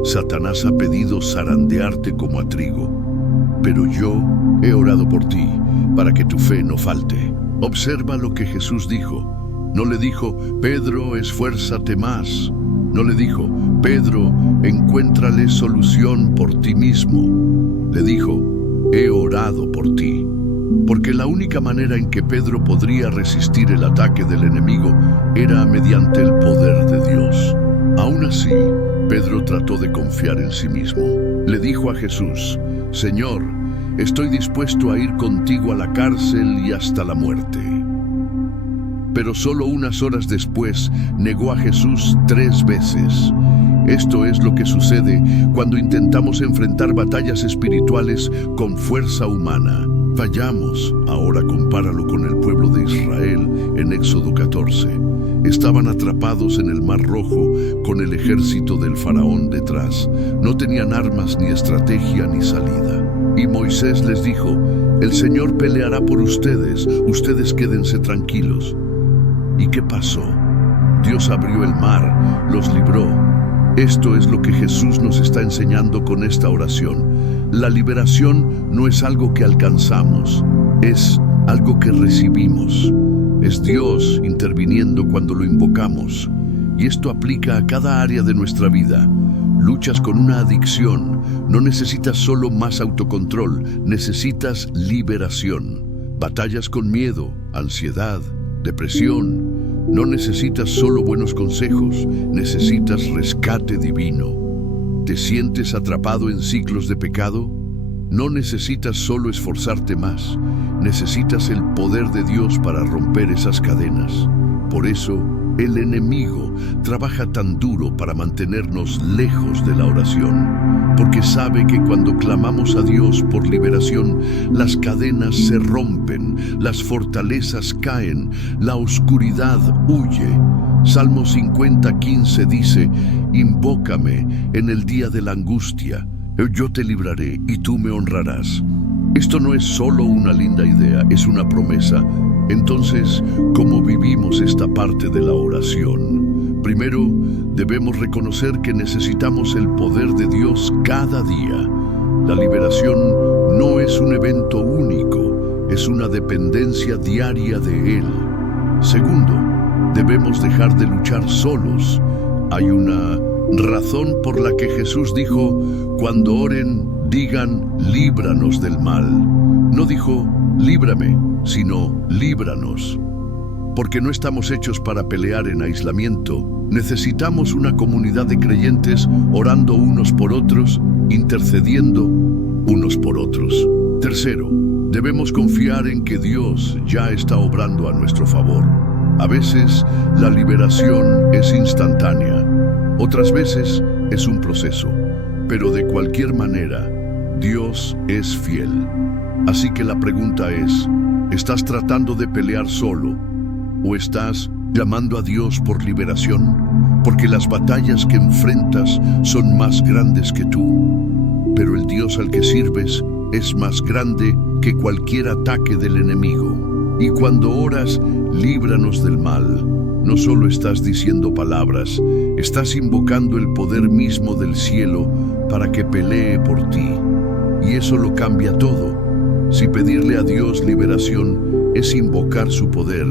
Satanás ha pedido zarandearte como a trigo, pero yo he orado por ti, para que tu fe no falte. Observa lo que Jesús dijo. No le dijo: Pedro, esfuérzate más. No le dijo: Pedro, encuéntrale solución por ti mismo. Le dijo: he orado por ti. Porque la única manera en que Pedro podría resistir el ataque del enemigo era mediante el poder de Dios. Aún así, Pedro trató de confiar en sí mismo. Le dijo a Jesús: Señor, estoy dispuesto a ir contigo a la cárcel y hasta la muerte. Pero solo unas horas después negó a Jesús 3 veces. Esto es lo que sucede cuando intentamos enfrentar batallas espirituales con fuerza humana. Fallamos. Ahora compáralo con el pueblo de Israel en Éxodo 14. Estaban atrapados en el Mar Rojo con el ejército del faraón detrás. No tenían armas, ni estrategia, ni salida. Y Moisés les dijo: el Señor peleará por ustedes, ustedes quédense tranquilos. ¿Y qué pasó? Dios abrió el mar, los libró. Esto es lo que Jesús nos está enseñando con esta oración. La liberación no es algo que alcanzamos, es algo que recibimos. Es Dios interviniendo cuando lo invocamos. Y esto aplica a cada área de nuestra vida. Luchas con una adicción, no necesitas solo más autocontrol, necesitas liberación. Batallas con miedo, ansiedad, depresión. No necesitas solo buenos consejos, necesitas rescate divino. ¿Te sientes atrapado en ciclos de pecado? No necesitas solo esforzarte más, necesitas el poder de Dios para romper esas cadenas. Por eso, el enemigo trabaja tan duro para mantenernos lejos de la oración, porque sabe que cuando clamamos a Dios por liberación, las cadenas se rompen, las fortalezas caen, la oscuridad huye. Salmo 50:15 dice: invócame en el día de la angustia, yo te libraré y tú me honrarás. Esto no es solo una linda idea, es una promesa. Entonces, ¿cómo vivimos esta parte de la oración? Primero, debemos reconocer que necesitamos el poder de Dios cada día. La liberación no es un evento único, es una dependencia diaria de Él. Segundo, debemos dejar de luchar solos. Hay una razón por la que Jesús dijo: cuando oren, digan, líbranos del mal. No dijo, líbrame, sino líbranos. Porque no estamos hechos para pelear en aislamiento. Necesitamos una comunidad de creyentes orando unos por otros, intercediendo unos por otros. Tercero, debemos confiar en que Dios ya está obrando a nuestro favor. A veces la liberación es instantánea, otras veces es un proceso, pero de cualquier manera, Dios es fiel. Así que la pregunta es: ¿estás tratando de pelear solo o estás llamando a Dios por liberación? Porque las batallas que enfrentas son más grandes que tú, pero el Dios al que sirves es más grande que cualquier ataque del enemigo. Y cuando oras, líbranos del mal, no solo estás diciendo palabras, estás invocando el poder mismo del cielo para que pelee por ti. Y eso lo cambia todo. Si pedirle a Dios liberación es invocar su poder,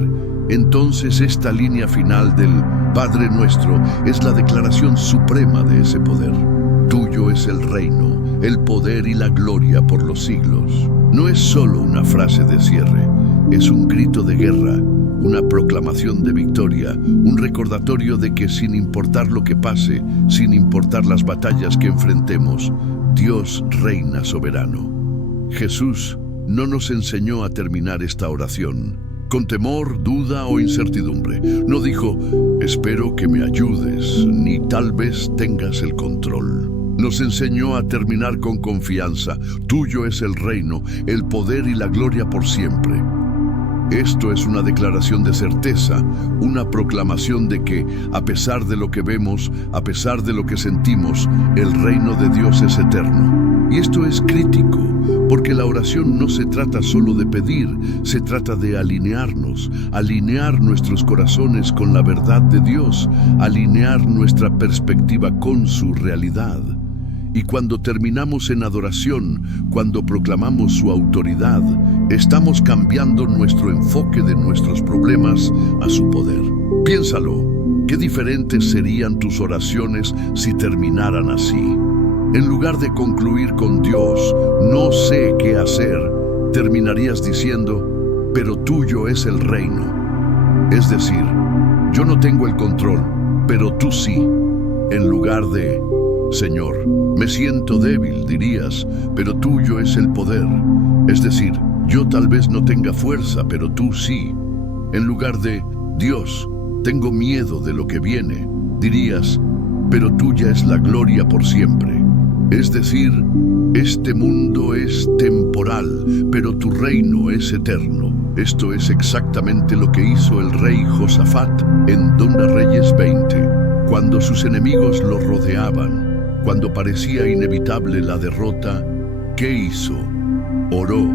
entonces esta línea final del Padre Nuestro es la declaración suprema de ese poder. Tuyo es el reino, el poder y la gloria por los siglos. No es solo una frase de cierre, es un grito de guerra, una proclamación de victoria, un recordatorio de que sin importar lo que pase, sin importar las batallas que enfrentemos, Dios reina soberano. Jesús no nos enseñó a terminar esta oración con temor, duda o incertidumbre. No dijo, espero que me ayudes, ni tal vez tengas el control. Nos enseñó a terminar con confianza. Tuyo es el reino, el poder y la gloria por siempre. Esto es una declaración de certeza, una proclamación de que, a pesar de lo que vemos, a pesar de lo que sentimos, el reino de Dios es eterno. Y esto es crítico, porque la oración no se trata solo de pedir, se trata de alinearnos, alinear nuestros corazones con la verdad de Dios, alinear nuestra perspectiva con su realidad. Y cuando terminamos en adoración, cuando proclamamos su autoridad, estamos cambiando nuestro enfoque de nuestros problemas a su poder. Piénsalo, ¿qué diferentes serían tus oraciones si terminaran así? En lugar de concluir con Dios, no sé qué hacer, terminarías diciendo, pero tuyo es el reino. Es decir, yo no tengo el control, pero tú sí. En lugar de, Señor, me siento débil, dirías, pero tuyo es el poder. Es decir, yo tal vez no tenga fuerza, pero tú sí. En lugar de, Dios, tengo miedo de lo que viene, dirías, pero tuya es la gloria por siempre. Es decir, este mundo es temporal, pero tu reino es eterno. Esto es exactamente lo que hizo el rey Josafat en 2 Reyes 20, cuando sus enemigos lo rodeaban. Cuando parecía inevitable la derrota, ¿qué hizo? Oró,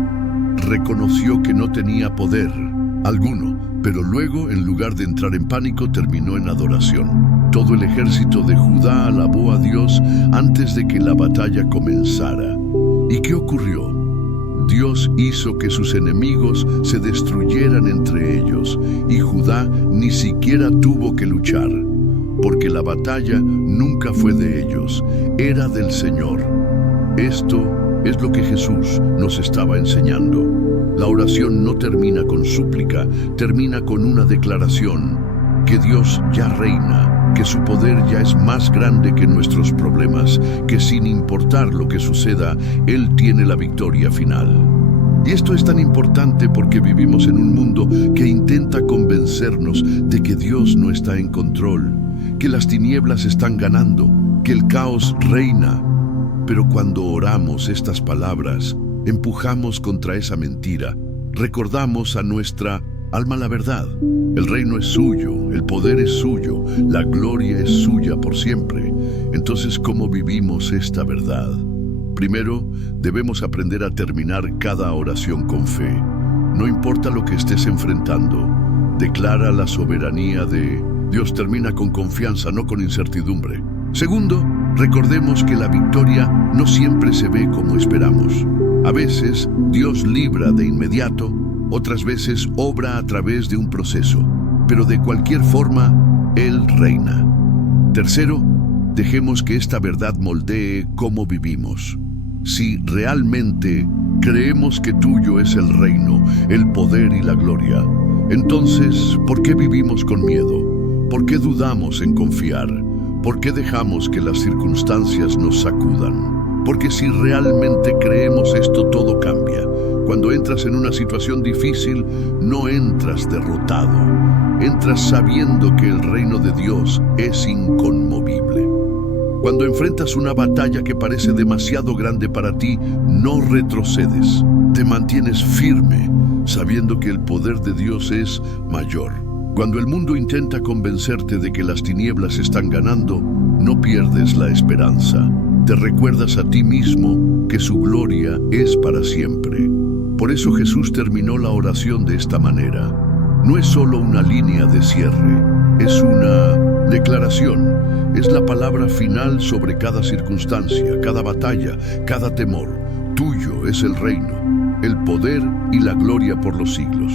reconoció que no tenía poder alguno, pero luego, en lugar de entrar en pánico, terminó en adoración. Todo el ejército de Judá alabó a Dios antes de que la batalla comenzara. ¿Y qué ocurrió? Dios hizo que sus enemigos se destruyeran entre ellos, y Judá ni siquiera tuvo que luchar. Porque la batalla nunca fue de ellos, era del Señor. Esto es lo que Jesús nos estaba enseñando. La oración no termina con súplica, termina con una declaración. que Dios ya reina, que su poder ya es más grande que nuestros problemas, que sin importar lo que suceda, Él tiene la victoria final. Y esto es tan importante porque vivimos en un mundo que intenta convencernos de que Dios no está en control, que las tinieblas están ganando, que el caos reina. Pero cuando oramos estas palabras, empujamos contra esa mentira, recordamos a nuestra alma la verdad. El reino es suyo, el poder es suyo, la gloria es suya por siempre. Entonces, ¿cómo vivimos esta verdad? Primero, debemos aprender a terminar cada oración con fe. No importa lo que estés enfrentando, declara la soberanía de Dios. Termina con confianza, no con incertidumbre. Segundo, recordemos que la victoria no siempre se ve como esperamos. A veces, Dios libra de inmediato, otras veces obra a través de un proceso, pero de cualquier forma, Él reina. Tercero, dejemos que esta verdad moldee cómo vivimos. Si realmente creemos que tuyo es el reino, el poder y la gloria, entonces, ¿por qué vivimos con miedo? ¿Por qué dudamos en confiar? ¿Por qué dejamos que las circunstancias nos sacudan? Porque si realmente creemos esto, todo cambia. Cuando entras en una situación difícil, no entras derrotado. Entras sabiendo que el reino de Dios es inconmovible. Cuando enfrentas una batalla que parece demasiado grande para ti, no retrocedes. Te mantienes firme, sabiendo que el poder de Dios es mayor. Cuando el mundo intenta convencerte de que las tinieblas están ganando, no pierdes la esperanza. Te recuerdas a ti mismo que su gloria es para siempre. Por eso Jesús terminó la oración de esta manera. No es solo una línea de cierre, es una declaración. Es la palabra final sobre cada circunstancia, cada batalla, cada temor. Tuyo es el reino, el poder y la gloria por los siglos.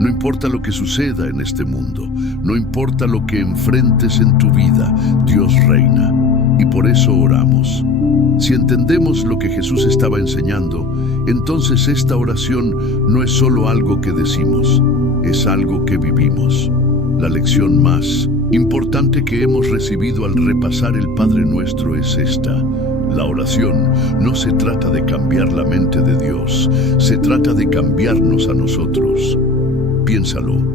No importa lo que suceda en este mundo, no importa lo que enfrentes en tu vida, Dios reina. Y por eso oramos. Si entendemos lo que Jesús estaba enseñando, entonces esta oración no es solo algo que decimos, es algo que vivimos. La lección más importante que hemos recibido al repasar el Padre Nuestro es esta. La oración no se trata de cambiar la mente de Dios, se trata de cambiarnos a nosotros. Piénsalo.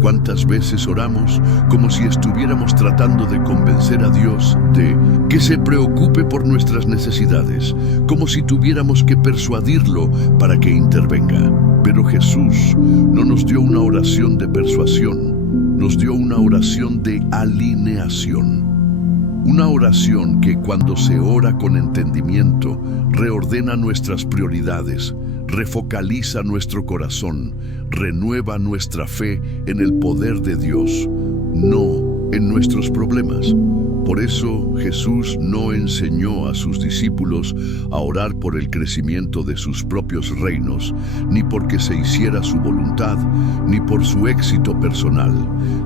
¿Cuántas veces oramos como si estuviéramos tratando de convencer a Dios de que se preocupe por nuestras necesidades, como si tuviéramos que persuadirlo para que intervenga? Pero Jesús no nos dio una oración de persuasión, nos dio una oración de alineación. Una oración que cuando se ora con entendimiento, reordena nuestras prioridades, refocaliza nuestro corazón, renueva nuestra fe en el poder de Dios, no en nuestros problemas. Por eso Jesús no enseñó a sus discípulos a orar por el crecimiento de sus propios reinos, ni porque se hiciera su voluntad, ni por su éxito personal.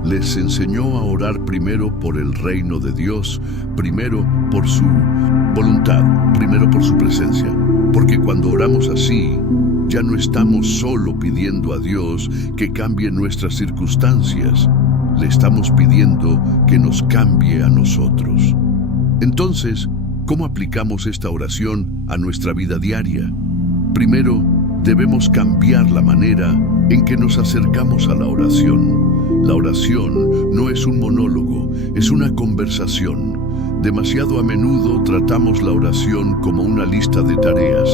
Les enseñó a orar primero por el reino de Dios, primero por su voluntad, primero por su presencia. Porque cuando oramos así, ya no estamos solo pidiendo a Dios que cambie nuestras circunstancias, le estamos pidiendo que nos cambie a nosotros. Entonces, ¿cómo aplicamos esta oración a nuestra vida diaria? Primero, debemos cambiar la manera en que nos acercamos a la oración. La oración no es un monólogo, es una conversación. Demasiado a menudo tratamos la oración como una lista de tareas.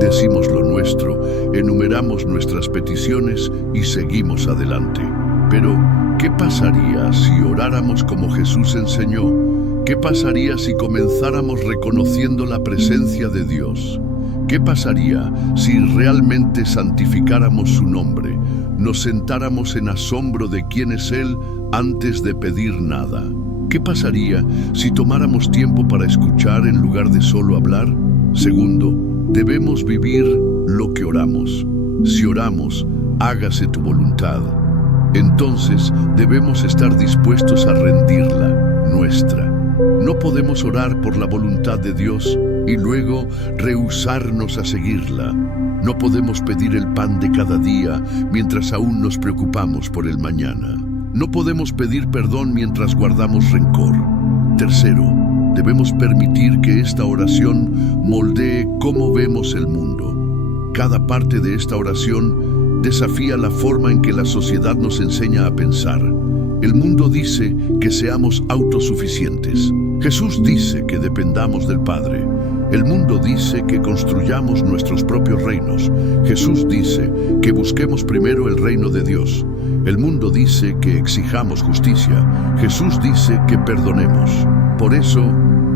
Decimos lo nuestro, enumeramos nuestras peticiones y seguimos adelante. Pero, ¿qué pasaría si oráramos como Jesús enseñó? ¿Qué pasaría si comenzáramos reconociendo la presencia de Dios? ¿Qué pasaría si realmente santificáramos su nombre? Nos sentáramos en asombro de quién es Él antes de pedir nada. ¿Qué pasaría si tomáramos tiempo para escuchar en lugar de solo hablar? Segundo, debemos vivir lo que oramos. Si oramos, hágase tu voluntad. Entonces debemos estar dispuestos a rendirla, nuestra. No podemos orar por la voluntad de Dios y luego rehusarnos a seguirla. No podemos pedir el pan de cada día mientras aún nos preocupamos por el mañana. No podemos pedir perdón mientras guardamos rencor. Tercero, debemos permitir que esta oración moldee cómo vemos el mundo. Cada parte de esta oración desafía la forma en que la sociedad nos enseña a pensar. El mundo dice que seamos autosuficientes. Jesús dice que dependamos del Padre. El mundo dice que construyamos nuestros propios reinos. Jesús dice que busquemos primero el reino de Dios. El mundo dice que exijamos justicia. Jesús dice que perdonemos. Por eso,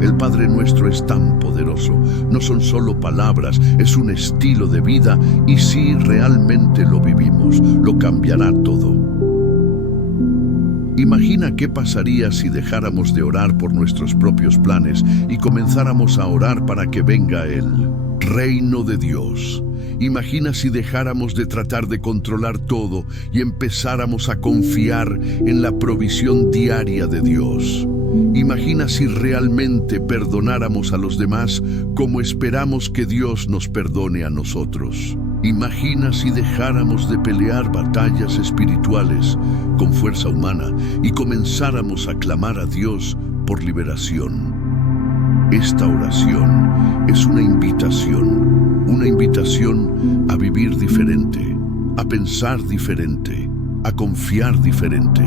el Padre Nuestro es tan poderoso. No son solo palabras, es un estilo de vida y si realmente lo vivimos, lo cambiará todo. Imagina qué pasaría si dejáramos de orar por nuestros propios planes y comenzáramos a orar para que venga el reino de Dios. Imagina si dejáramos de tratar de controlar todo y empezáramos a confiar en la provisión diaria de Dios. Imagina si realmente perdonáramos a los demás como esperamos que Dios nos perdone a nosotros. Imagina si dejáramos de pelear batallas espirituales con fuerza humana y comenzáramos a clamar a Dios por liberación. Esta oración es una invitación a vivir diferente, a pensar diferente, a confiar diferente.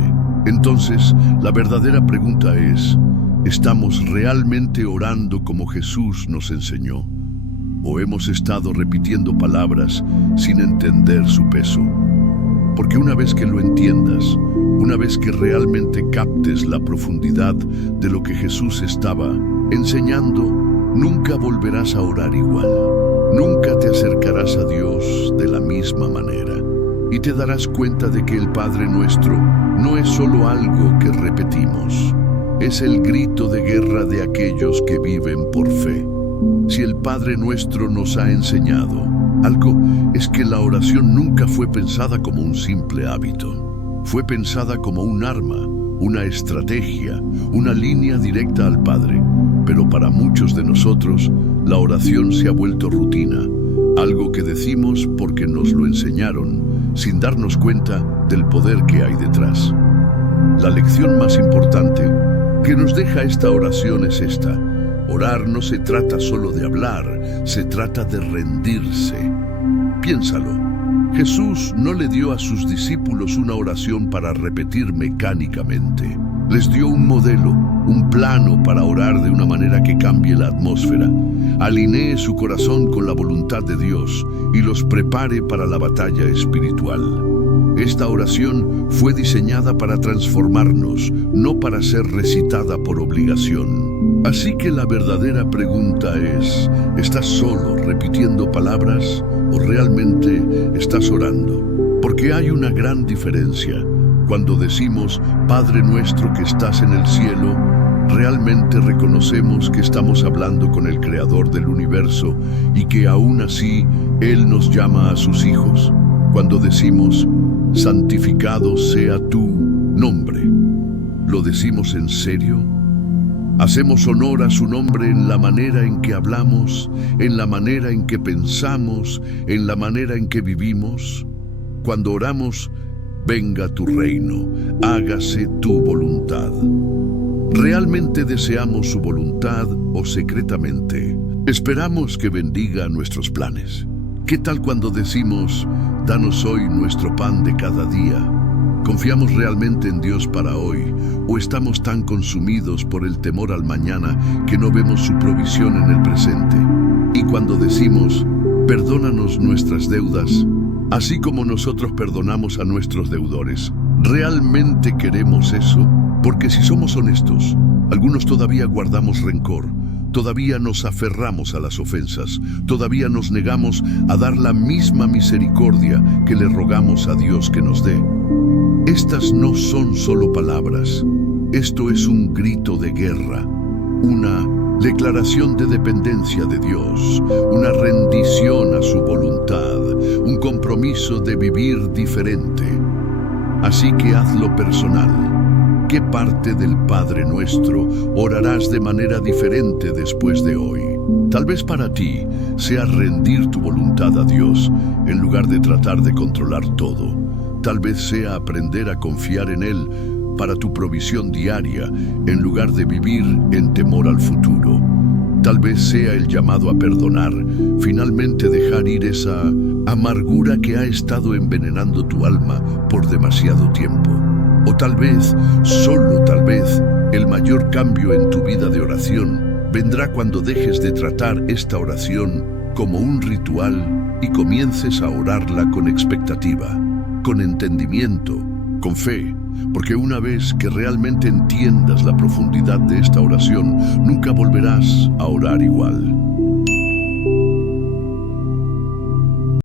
Entonces, la verdadera pregunta es, ¿estamos realmente orando como Jesús nos enseñó? ¿O hemos estado repitiendo palabras sin entender su peso? Porque una vez que lo entiendas, una vez que realmente captes la profundidad de lo que Jesús estaba enseñando, nunca volverás a orar igual. Nunca te acercarás a Dios de la misma manera. Y te darás cuenta de que el Padre Nuestro no es solo algo que repetimos. Es el grito de guerra de aquellos que viven por fe. Si el Padre Nuestro nos ha enseñado algo, es que la oración nunca fue pensada como un simple hábito. Fue pensada como un arma, una estrategia, una línea directa al Padre. Pero para muchos de nosotros, la oración se ha vuelto rutina, algo que decimos porque nos lo enseñaron, sin darnos cuenta del poder que hay detrás. La lección más importante que nos deja esta oración es esta. Orar no se trata solo de hablar, se trata de rendirse. Piénsalo. Jesús no le dio a sus discípulos una oración para repetir mecánicamente. Les dio un modelo, un plano para orar de una manera que cambie la atmósfera, alinee su corazón con la voluntad de Dios y los prepare para la batalla espiritual. Esta oración fue diseñada para transformarnos, no para ser recitada por obligación. Así que la verdadera pregunta es, ¿estás solo repitiendo palabras o realmente estás orando? Porque hay una gran diferencia. Cuando decimos, Padre nuestro que estás en el cielo, realmente reconocemos que estamos hablando con el Creador del universo y que aún así Él nos llama a sus hijos. Cuando decimos, santificado sea tu nombre, ¿lo decimos en serio? ¿Hacemos honor a su nombre en la manera en que hablamos, en la manera en que pensamos, en la manera en que vivimos? Cuando oramos, venga tu reino, hágase tu voluntad. ¿Realmente deseamos su voluntad o secretamente esperamos que bendiga nuestros planes? ¿Qué tal cuando decimos, danos hoy nuestro pan de cada día? ¿Confiamos realmente en Dios para hoy o estamos tan consumidos por el temor al mañana que no vemos su provisión en el presente? Y cuando decimos, perdónanos nuestras deudas, así como nosotros perdonamos a nuestros deudores, ¿realmente queremos eso? Porque si somos honestos, algunos todavía guardamos rencor, todavía nos aferramos a las ofensas, todavía nos negamos a dar la misma misericordia que le rogamos a Dios que nos dé. Estas no son solo palabras, esto es un grito de guerra, una declaración de dependencia de Dios, una rendición a su voluntad, un compromiso de vivir diferente. Así que hazlo personal. ¿Qué parte del Padre Nuestro orarás de manera diferente después de hoy? Tal vez para ti sea rendir tu voluntad a Dios en lugar de tratar de controlar todo. Tal vez sea aprender a confiar en Él para tu provisión diaria, en lugar de vivir en temor al futuro. Tal vez sea el llamado a perdonar, finalmente dejar ir esa amargura que ha estado envenenando tu alma por demasiado tiempo. O tal vez, solo tal vez, el mayor cambio en tu vida de oración vendrá cuando dejes de tratar esta oración como un ritual y comiences a orarla con expectativa, con entendimiento, con fe, porque una vez que realmente entiendas la profundidad de esta oración, nunca volverás a orar igual.